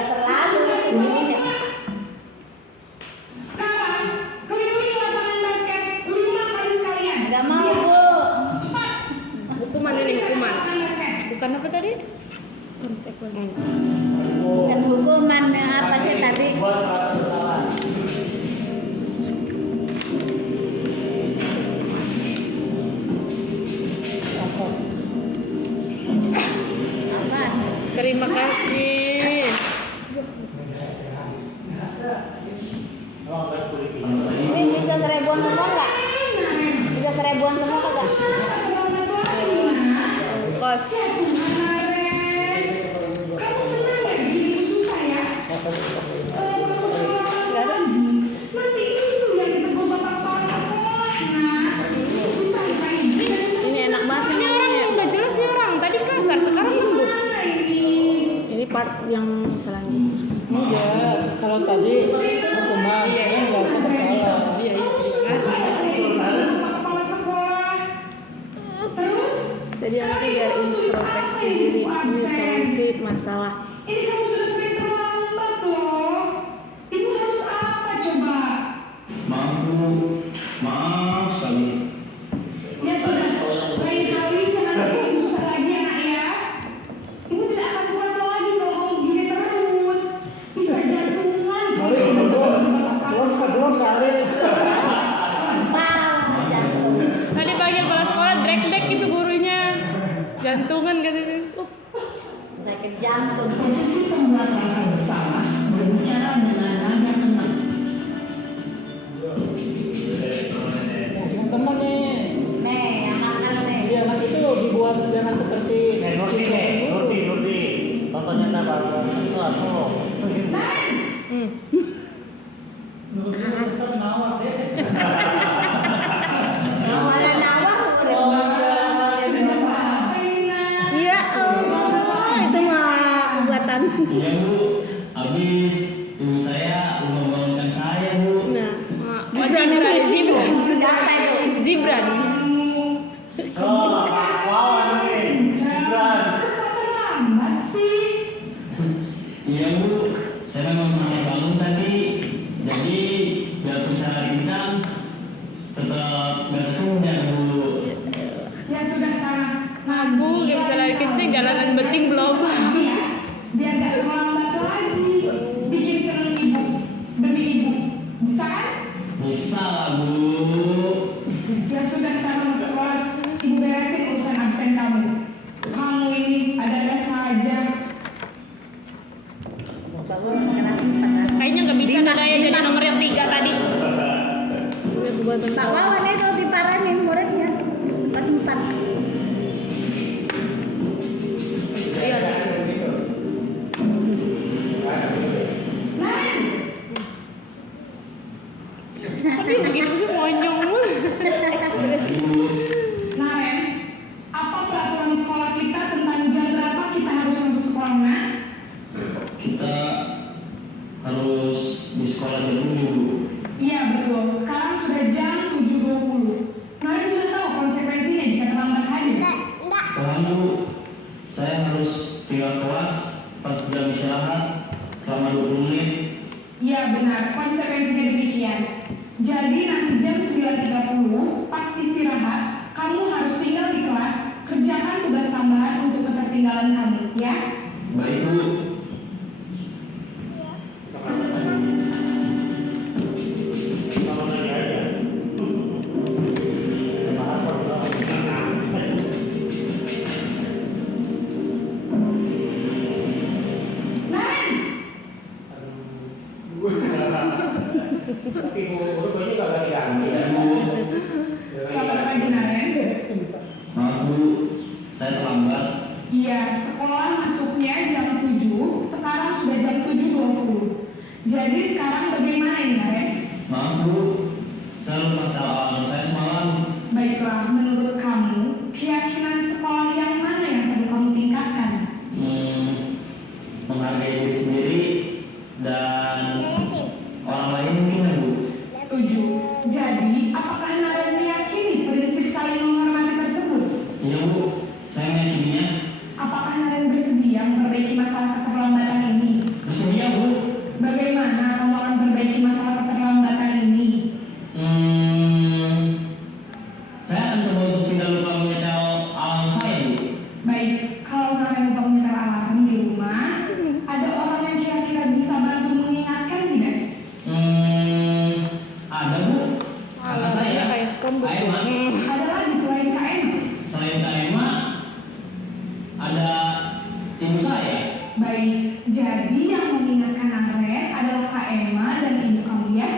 Sekarang keliling lapangan basket 5 kali sekalian. Gak mau bu. Cepat. Hukuman ini hukuman. Lapangan basket. Bukan apa tadi? Konsekuensi. Dan hukuman apa sih tadi? Buat merasa bersalah. Apa? Terima kasih. Ini bisa 1000-an semua nggak? Bisa 1000-an semua kagak? Kos. Kamu senang ya jadi susah ya? Gak ada. Nanti itu yang ditegur bapak kepala sekolah. Nah, susah ya. Ini enak banget part yang selanjutnya. Enggak, kalau tadi hukuman, sekarang nggak usah bersalah. Iya, iya. Sama kepala sekolah. Terus Jadi anaknya biar introspeksi diri, punya solusi masalah. ini kamu sudah sering terlambat loh. Ibu harus apa coba? Maaf Bu, maaf sekali. Ya sudah, lain kali jangan bikin ibu susah lagi ya nak ya. Ibu tidak akan pulang lagi kalau kamu gini terus. Bisa jantungan. Belum kali. Tadi pagi kepala sekolah drek-drek gitu gurunya. Jantungan katanya. Sakit jantung. Posisi pembuat rasa bersalah berbicara dengan nada tenang. Jangan teman nih. Nih, anak-anak nih. Iya, anak itu dibuat jangan seperti Nurdi nih, Nurdi. Contohnya apa? Itu aku. Hmm. Awalnya nawar, Sudah berapa ini nak? Ya Allah, itu mah buatan. Iya Bu, habis ibu saya membangunkan saya Bu. Nah, Zibran. siapa itu? Zibran. Oh, lawan nih, Gibran. Terlambat sih. Iya Bu, saya memang mau bangun tadi, jadi biar bisa kencang, tetap gak kenyang Bu. Ya sudah sana. Bu, gak bisa lari kenceng, jalanan beting belum. Ya, biar gak terlambat lagi. Bikin seneng ibu demi ibu. Bisa kan? Bisa lah Bu. Ya sudah sana masuk kelas. Ibu beresin urusan absen kamu. Kamu ini ada saja. Kayaknya nggak bisa nadanya jadi nomor yang 3 tadi. Pak Wawan itu diparanin muridnya kelas 4. Iya. Nah, Tapi begitu sih monyong. nah Ren, apa peraturan sekolah kita tentang jam berapa kita harus masuk sekolah nak? Kita harus di sekolah jam 7 Bu. Iya betul, sekarang sudah jam 7.20. Nah ini sudah tahu konsekuensinya jika terlambat hadir. Paham Bu, saya harus tinggal kelas pas jam istirahat selama 20 menit. Iya benar, konsekuensinya demikian. Jadi nanti jam 9.30 pas istirahat, kamu harus tinggal di kelas, kerjakan tugas tambahan untuk ketertinggalan kamu, ya? Baik Bu. Sama lagi aja. Naren, Tapi guru kayaknya gak ganti-ganti ya. selamat pagi Naren. Maaf Bu, saya terlambat. Iya, sekolah masuknya jam 7, sekarang sudah jam 7.20. Jadi sekarang bagaimana ini Naren? Maaf Bu, saya lupa alarm saya semalam. Baiklah, menurut kamu, keyakinan sekolah yang mana yang perlu kamu tingkatkan? Menghargai diri sendiri dan orang lain mungkin ya Bu. Setuju. Jadi, apakah Naren meyakini prinsip saling menghormati tersebut? Iya Bu, saya meyakininya. Apakah Naren bersedia memperbaiki masalah keterlambatan ini? Bersedia Bu. Bagaimana kamu akan memperbaiki masalah keterlambatan ini? Saya akan coba untuk tidak lupa menyetel alarm saya Bu. Baik, kalau Naren lupa menyetel alarm di rumah, ada orang yang kira-kira bisa bantu mengingatkan tidak? Ada Bu. Kakak saya. Kayak spambuk. Aema. Ada lagi selain Kak Emma? Selain Kak Emma, ada ibu saya. Baik, jadi yang mengingatkan Naren adalah Kak Emma dan ibu kamu ya?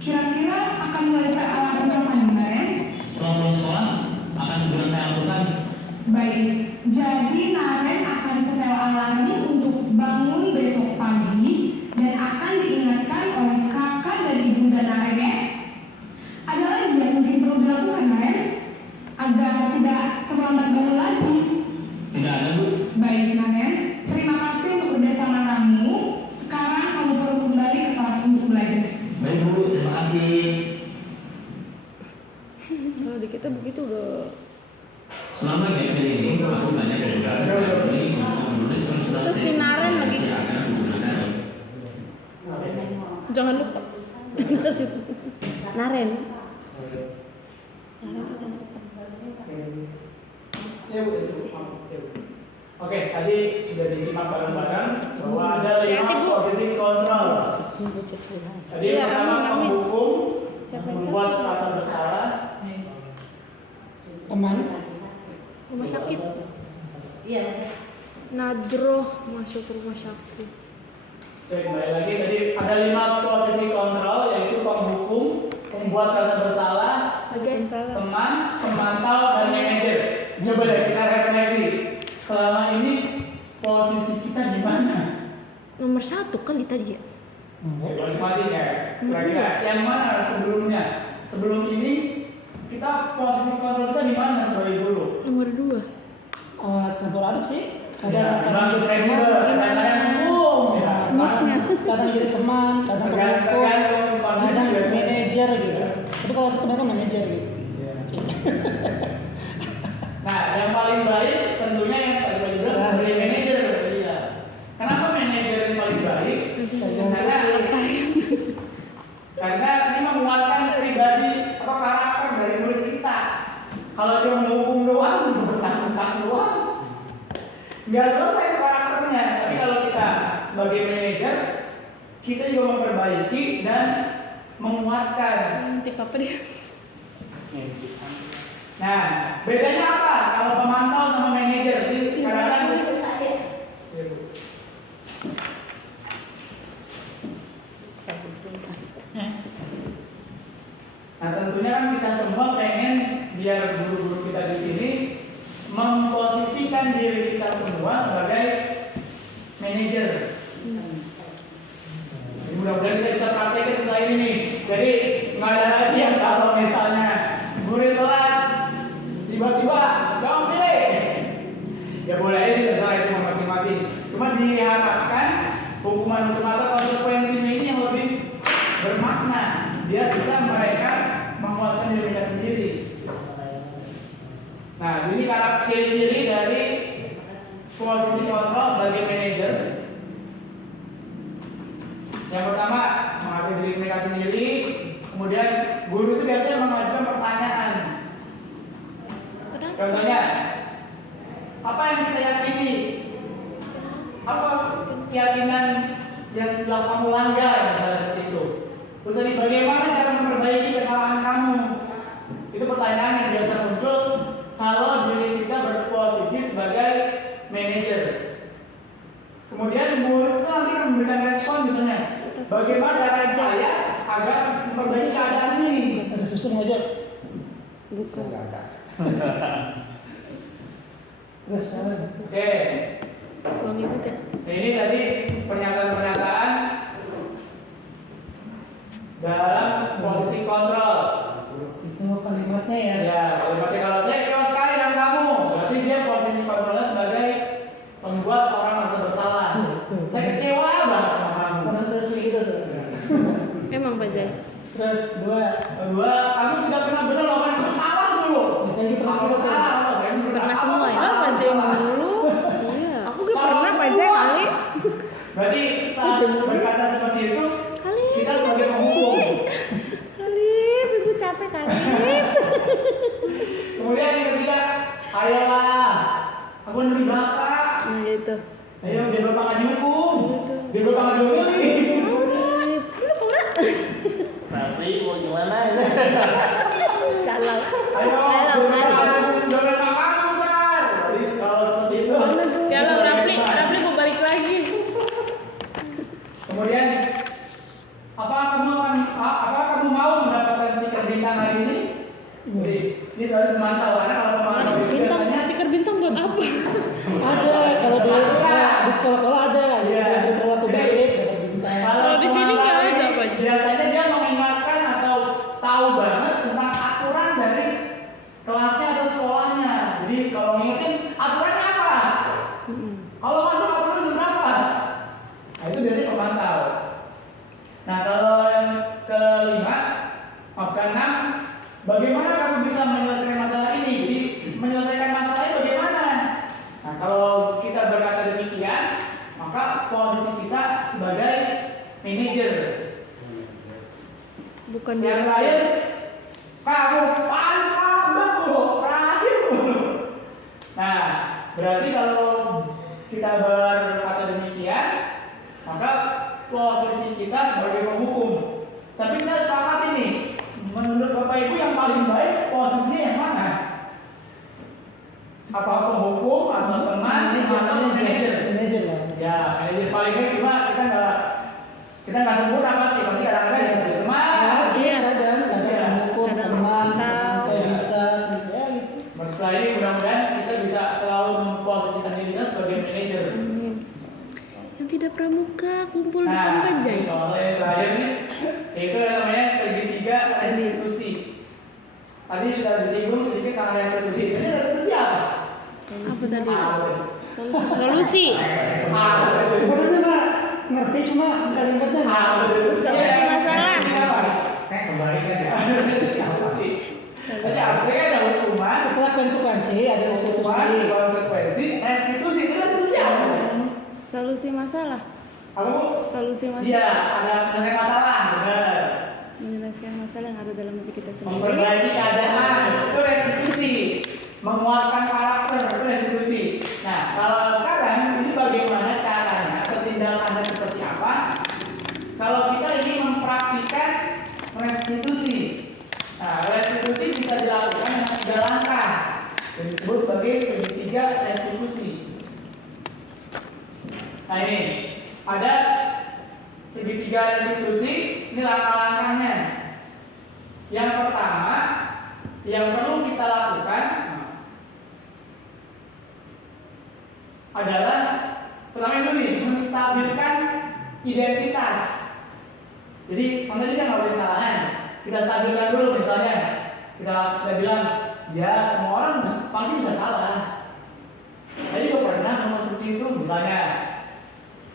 Kira-kira akan mulai set alarm kapan Naren? Setelah pulang sekolah, akan segera saya lakukan. Baik, jadi Naren akan setel alarm untuk bangun besok pagi dan akan diingatkan oleh kakak dan ibu dan Naren ya? Ada lagi yang mungkin perlu dilakukan Naren? Agar tidak terlambat bangun lagi. Tidak ada Bu. Baik Naren, terima kasih aku tanya dari belakang ini menulis Itu si Naren lagi. Jangan lupa. Naren. Oke, tadi sudah disimak bareng-bareng bahwa ada 5 Hati-hati, Bu. posisi kontrol. Tadi Iya, pertama amin, amin. menghukum, Siapa yang membuat sakit? rasa bersalah. Teman. Rumah sakit. Iya. Nadroh masuk rumah sakit. Oke, kembali lagi tadi ada 5 posisi kontrol, yaitu penghukum, membuat rasa bersalah, Oke, salah. teman, pemantau, dan manajer. Coba deh kita refleksi. Selama ini posisi kita di mana? Nomor 1 kali tadi ya. Ya, masing-masing ya. Kira-kira yang mana sebelumnya? Sebelum ini kita posisi kontrol kita di mana sebagai guru? Nomor 2. Campur aduk sih. Ya, Kadang bang jadi presiden, teman, kadang hukum, ya. kadang jadi teman, kadang penghukum, Tergantung kondisi kadang biasanya. manajer gitu. Tapi kalau sebenarnya manajer gitu. Nah, yang paling baik tentunya yang paling baik bilang sebagai manajer. Iya. Kenapa manajer yang paling baik? Karena ini menguatkan pribadi atau karakter dari murid kita. Kalau dia menghukum doang, bertanggung doang, nggak selesai karakternya. Tapi kalau kita sebagai manajer, kita juga memperbaiki dan menguatkan. Nanti apa dia? Nah, bedanya apa kalau pemantau sama manajer? Jadi kadang-kadang nah, tentunya kan kita semua pengen biar guru-guru kita di sini memposisikan diri kita semua sebagai manajer. Jadi mudah-mudahan kita bisa praktekkan setelah ini nih. Jadi nggak ada lagi yang kalau misalnya guru telat tiba-tiba jangan pilih. Ya boleh aja sih terserah itu masing-masing. Cuma diharapkan hukuman-hukuman atau konsekuensinya ini yang lebih bermakna. Biar bisa mereka menguatkan diri mereka sendiri. Nah, ini karakter ciri-ciri dari posisi kontrol sebagai manajer. Yang pertama, mengatur diri mereka sendiri. Kemudian, guru itu biasanya mengajukan pertanyaan. Contohnya, apa yang kita yakini? Apa keyakinan yang telah kamu langgar, misalnya seperti itu. Terus tadi, bagaimana cara memperbaiki kesalahan kamu? Itu pertanyaan yang biasa muncul kalau diri kita berposisi sebagai manajer. Kemudian murid itu nanti akan memberikan respon misalnya, bagaimana cara saya agar memperbaiki keadaan ini? Ada susu nggak Jod? Bukan. Terus Oke, Wangi banget ya. ini tadi pernyataan-pernyataan dalam posisi kontrol. itu kalimatnya ya. Ya, kalimatnya kalau saya kecewa sekali dengan kamu, berarti dia posisi kontrolnya sebagai membuat orang merasa bersalah. Saya kecewa banget sama kamu. Pernah saya tuh gitu tuh. Emang Pak Zai. Terus Kedua, kamu tidak pernah benar loh, kan kamu salah dulu. Biasanya gitu. Kamu salah, apa saya Pernah semua ya? Salah, Pak Zai salah. mulu. Iya. Aku gak pernah Pak Zai kali. Berarti saat berkata seperti itu, Kali kita kenapa sebagai sih? penghukum. Kali, ibu capek kali. Kemudian yang ketiga, ayolah, aku nebak bapak. Nah gitu. Ayo biar bapak nggak dihukum, biar bapak nggak diomelin. Lu kurang. Tapi mau gimana ini? Galau. Ayo, Galau, galau. jangan kamu kan. Jadi kalau seperti itu. Galau, Rapli mau balik lagi. Kemudian, apa kamu mau mendapatkan stiker bintang hari ini? Jadi, ini dari pemantau. Karena kalau pemantau itu Bintang, biasanya stiker bintang buat apa? Ada kalau di sekolah ada. Iya. Dia berperilaku baik dapat bintang. kalau posisi kita sebagai manajer. Bukan Yang direktur. terakhir, kamu paling lambat loh, terakhir loh. Nah, berarti kalau kita berkata demikian, maka posisi kita sebagai penghukum. Tapi kita sepakat ini, menurut Bapak Ibu yang paling baik posisinya yang mana? Apa penghukum atau teman atau manajer? Manajer lah. Ya, manajer paling baik cuma kita nggak sempurna pasti kadang-kadang ya teman. Iya. Kadang mengukur Kadang teman, tahu. kayak bisa, ya gitu. Setelah ini mudah-mudahan kita bisa selalu memposisikan diri kita sebagai manajer. Yang tidak pramuka kumpul di depan Nah, Panjai. kalau yang terakhir nih, itu namanya segitiga restitusi. Tadi sudah disinggung sedikit tentang restitusi. Ini restitusi apa? Apa tadi? Apa? Solusi. Apa? Sebenarnya mah ngerti cuma kalimatnya nggak. Apa? Solusi masalah. Saya kembalikan ya. Restitusi. Jadi artinya ada hukuman, Setelah konsekuensi ada hukuman, restitusi. konsekuensi, restitusi. Itu restitusi apa? Solusi masalah. Apa Bu? Solusi Iya, masalah. ada penyelesaian masalah. Benar. Menyelesaikan masalah yang ada dalam diri kita sendiri. Memperbaiki keadaan itu restitusi, menguatkan karakter itu restitusi. Nah, kalau sekarang ini bagaimana caranya atau tindakannya seperti apa? Kalau kita ingin mempraktikkan restitusi, nah restitusi bisa dilakukan dengan 3 langkah yang disebut sebagai segitiga restitusi. Nah ini ada segitiga restitusi, ini langkah-langkahnya. Yang pertama, yang perlu kita lakukan adalah pertama itu nih, menstabilkan identitas. Jadi, kan tadi kan nggak boleh kesalahan. Kita stabilkan dulu misalnya. Kita bilang, ya semua orang pasti bisa salah. Saya juga pernah ngomong seperti itu misalnya.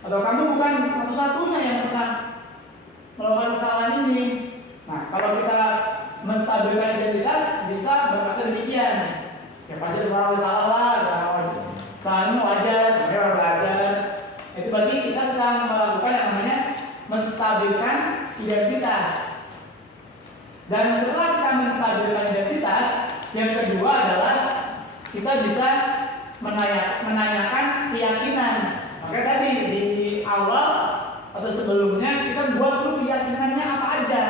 Atau kamu bukan satu-satunya yang pernah melakukan kesalahan ini. Nah, kalau kita menstabilkan identitas, bisa berkata demikian. Ya pasti orang salah lah, kesalahanmu wajar, namanya orang belajar. Itu berarti kita sedang melakukan yang namanya menstabilkan identitas. Dan setelah kita menstabilkan identitas, yang kedua adalah kita bisa menanyakan keyakinan. Oke, tadi di awal atau sebelumnya kita buat dulu keyakinannya apa aja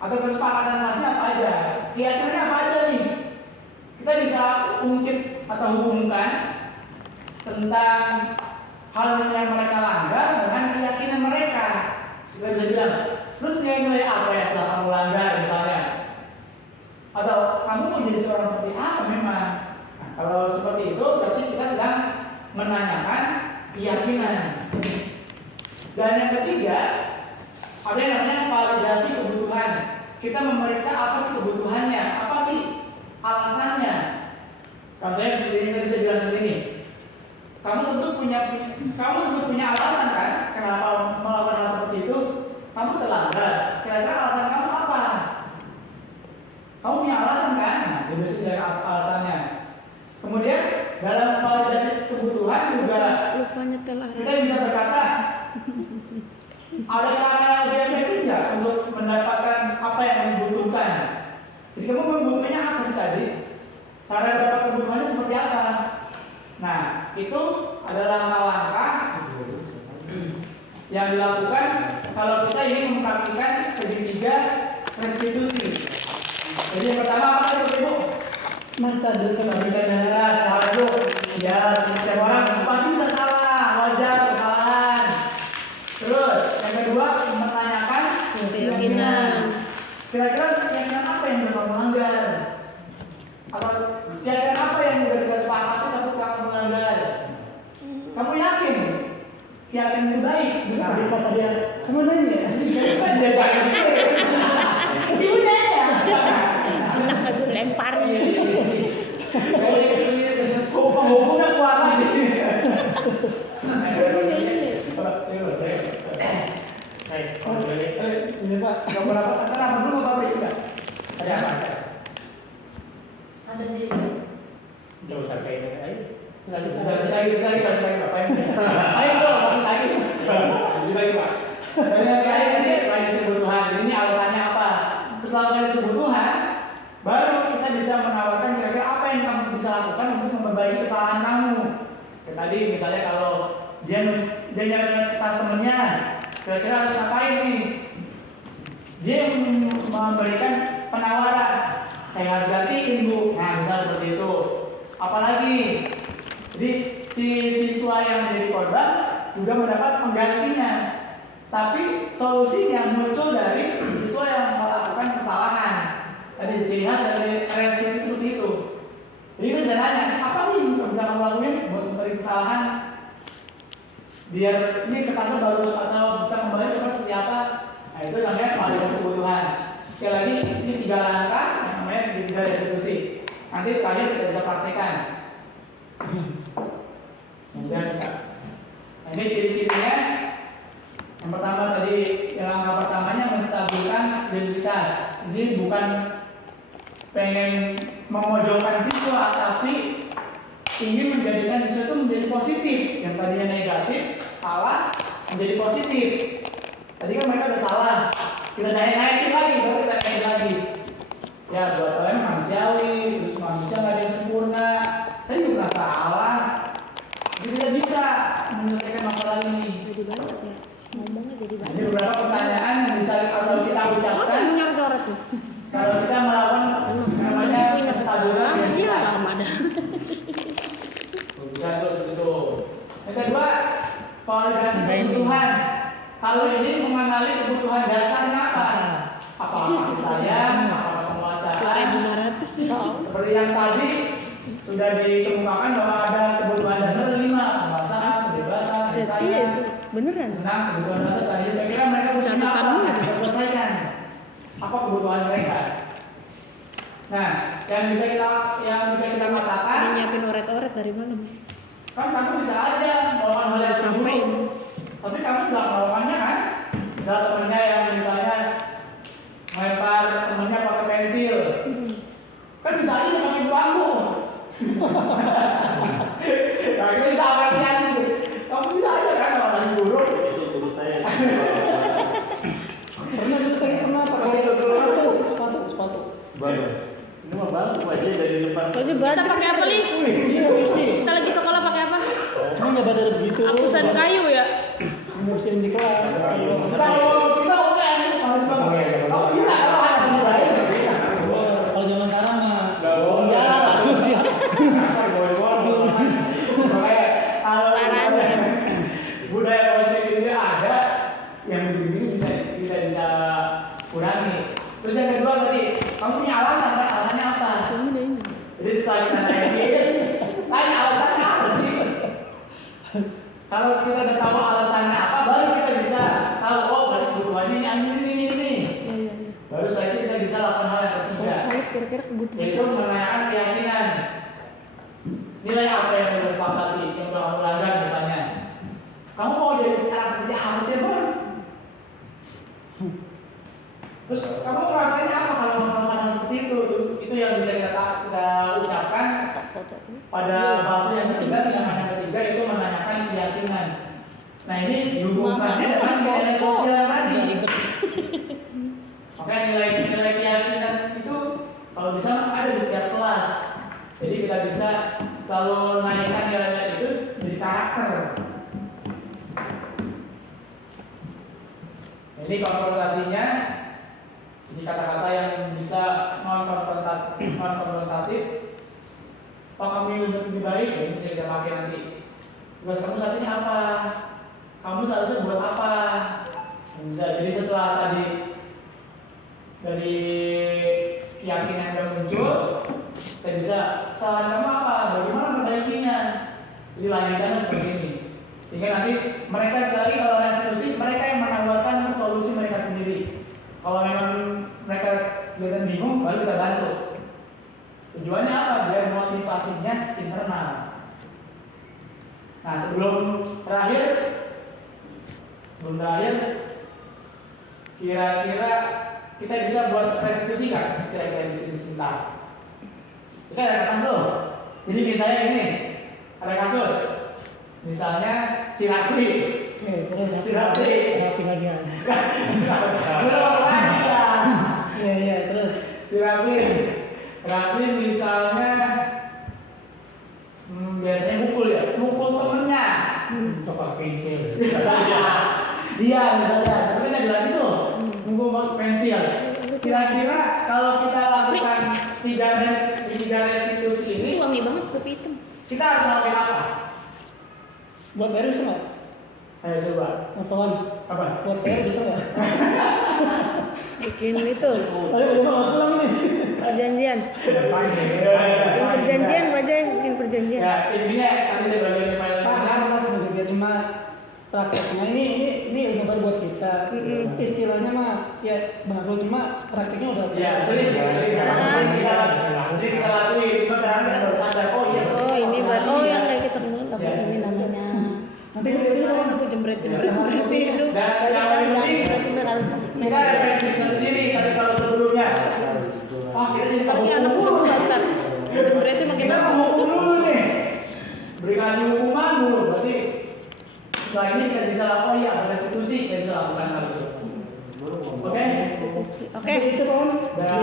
atau kesepakatan masih apa aja. Keyakinannya apa aja nih? Kita bisa ungkit atau hubungkan tentang hal yang mereka langgar dengan keyakinan mereka. Kita bisa bilang, terus nilai-nilai apa yang telah kamu langgar misalnya? Atau kamu mau jadi seorang seperti apa memang? Nah, kalau seperti itu berarti kita sedang menanyakan keyakinan. Dan yang ketiga, ada yang namanya validasi kebutuhan. Kita memeriksa apa sih kebutuhannya, apa sih alasannya. Contohnya seperti ini, kita bisa bilang seperti ini. Kamu tentu punya alasan kan, kenapa melakukan hal seperti itu. Kamu terlambat. Kira-kira alasan kamu apa? Kamu punya alasan kan? Nah, dia bisa dari alasannya. Kemudian dalam validasi kebutuhan juga Lupa nyetel arah. kita bisa berkata, ada cara yang lebih efektif nggak untuk mendapatkan apa yang dibutuhkan? Jadi kamu membutuhkannya apa sih tadi? Cara dapat kebutuhannya seperti apa? Nah, itu adalah langkah-langkah yang dilakukan kalau kita ingin mempraktikkan segitiga restitusi. Jadi yang pertama apa sih Ibu? Menstabilkan Stabilkan salah dulu. Ya, setiap orang pasti bisa salah, wajar kesalahan. Terus yang kedua menanyakan Keyakinan. Kira-kira keyakinan apa yang sudah kamu langgar? Atau keyakinan apa yang sudah kita sepakati tapi kamu melanggar? Kamu yakin? Yakin itu baik? daripada dia kamu nanya Kan dia jangan gitu. Ibu nanya. Aku lempar. Hukumnya kuat lagi. ini Pak. Gak berapa kenapa dulu Bapak juga? Ada apa? Ada sih. Jauh sampai ini aja. Lagi Bapak yang ayo dong, lagi. dia nyari tas temennya, kira-kira harus ngapain nih? Dia yang memberikan penawaran, saya harus gantiin bu. Nah misal seperti itu. Apalagi, jadi si siswa yang menjadi korban juga mendapat penggantinya. Tapi solusinya muncul dari siswa yang melakukan kesalahan. Tadi ciri khas dari restriksi seperti itu. Jadi kita bisa nanya, apa sih yang bisa kamu lakuin buat memberi kesalahan? Biar ini ke kasus baru atau bisa kembali coba seperti apa? Nah itu namanya validasi kebutuhan. Sekali lagi ini 3 langkah yang namanya segitiga restitusi. Nanti terakhir kita bisa praktekkan. Mudah bisa. Nah ini ciri-cirinya. Yang pertama tadi, yang langkah pertamanya menstabilkan identitas. Ini bukan pengen memojokkan siswa, tapi ingin menjadikan siswa itu menjadi positif. Yang tadinya negatif, salah, menjadi positif. Tadi kan mereka udah salah, kita naikin lagi, baru kita naikin lagi. Ya buat kalian manusiawi, terus manusia nggak ada yang sempurna. Tadi juga pernah salah, jadi tidak bisa menyelesaikan masalah ini. Jadi banyak ya. Ngomongnya jadi banyak. Ini beberapa pertanyaan yang bisa kalau kita Apa ucapkan yang menyorot tuh? kalau kita melakukan namanya Punya penstabilan kesalahan, dia identitas. Ramadan. Bisa terus begitu. Yang kedua, validasi kebutuhan. Kalau ini mengenali kebutuhan dasarnya apa? Apakah kasih sayang, apakah penguasaan? 2.500 nih. Seperti yang tadi sudah dikemukakan bahwa ada kebutuhan dasar 5, penguasaan, kebebasan, kasih Iya sayang, itu beneran. senang, kebutuhan dasar tadi. Kira-kira mereka punya Catatan apa? dulu. Kita selesaikan. Apa kebutuhan mereka? Nah, yang bisa kita katakan, Nyiapin oret-oret dari malam. kan kamu bisa aja melakukan hal yang Sampai. buruk, tapi kamu nggak melakukannya kan? Misal temennya yang misalnya melempar temennya pakai pensil, kan bisa aja dia pakai bambu. Nah, itu bisa apresiasi. Kamu bisa aja kan melakukan yang buruk. Itu terus saya. Pernah dulu saya pernah pakai sepatu. Baru. Ini mah baru aja dari depan. Baju kita pakai apa, Lis? Iya, pasti. Kita lagi sekolah pakai apa? Cuma nggak badar begitu. Hapusan kayu ya? Ngurusin di kelas. Kita oke nih, harus banget. Kamu bisa kalau ada yang lain bisa. Kalau zaman sekarang mah Nggak boleh. ya. Makanya kalau misalnya budaya positif ini ada, yang begitu bisa kita bisa kurangi. Terus yang kedua tadi, kamu punya alasan kan? Alasannya apa? Jadi setelah kita naikin, tanya alasannya apa sih? Kalau kita udah tahu alasannya apa, baru kita bisa tahu oh berarti kebutuhannya ini. Iya. Baru setelah itu kita bisa lakukan hal yang ketiga, Kalau kira-kira kebutuhan. yaitu menanyakan keyakinan. Nilai apa yang kita sepakati, yang udah kamu langgar misalnya. Kamu mau jadi sekarang seperti apa sih, Bang? Terus kamu ngerasain apa kalau melakukan hal seperti itu? Itu yang bisa kita ucapkan pada fase yang ketiga, tindakan yang ketiga itu menanyakan keyakinan. Nah ini dihubungkannya dengan nilai sosial tadi. Makanya nilai keyakinan itu kalau bisa ada di setiap kelas. Jadi kita bisa selalu naikkan nilai itu jadi karakter. Ini konfrontasinya. Ini kata-kata yang bisa non-konfrontatif. Pak kamu ingin lebih baik, ya ini bisa kita pakai nanti. Tugas kamu saat ini apa? Kamu seharusnya buat apa? Bisa. Jadi setelah tadi dari keyakinan yang muncul, kita bisa saran kamu apa? Bagaimana memperbaikinya? Jadi lanjutannya seperti ini. Sehingga nanti mereka sekali kalau restitusi, mereka yang menawarkan solusi mereka sendiri. Kalau memang mereka kelihatan bingung, baru kita bantu. Tujuannya apa? Biar motivasinya internal. Nah sebelum terakhir, kira-kira kita bisa buat restitusi kan? Kira-kira di sini sebentar. Kita ada kasus loh. Jadi misalnya ini ada kasus. Misalnya si Rakli. Si Rakli. Rapi lagi ya. Betul lagi ya. Iya, terus. Si Rakli misalnya biasanya mukul temennya. Coba pensil. Iya misalnya, tapi kan bilang itu nunggu pensil. Kira-kira kalau kita lakukan tiga restitusi ini, Ini wangi banget kopi hitam. kita harus lakukan apa? Buat PR bisa nggak? Ayo coba. Apaan? Apa? Buat PR bisa nggak? Bikin itu Ayo mau pulang nih. perjanjian. Bikin perjanjian aja, bikin perjanjian. Ya intinya tadi saya bagian file. Paham mas sebenarnya cuma prakteknya ini ilmu baru buat kita. Istilahnya mah ya baru cuma prakteknya udah. Ya sering kita lakuin, cuma kadang kita baru sadar oh iya. Oh ini oh yang kayak kita kenal tapi ini namanya. Nanti kalau Aku jembret berarti itu Dan harus yang tahu penting jembret harus. kita ada kita sendiri, tapi kalau sebelumnya, oh kita jadi Tapi anak penghukum dulu dulu. ntar jembretnya makin Kita lama. penghukum dulu nih, beri kasih hukuman dulu, berarti setelah ini kita bisa oh iya ada restitusi kita bisa lakukan hal itu. Oke? Restitusi. Oke. itu kan Dan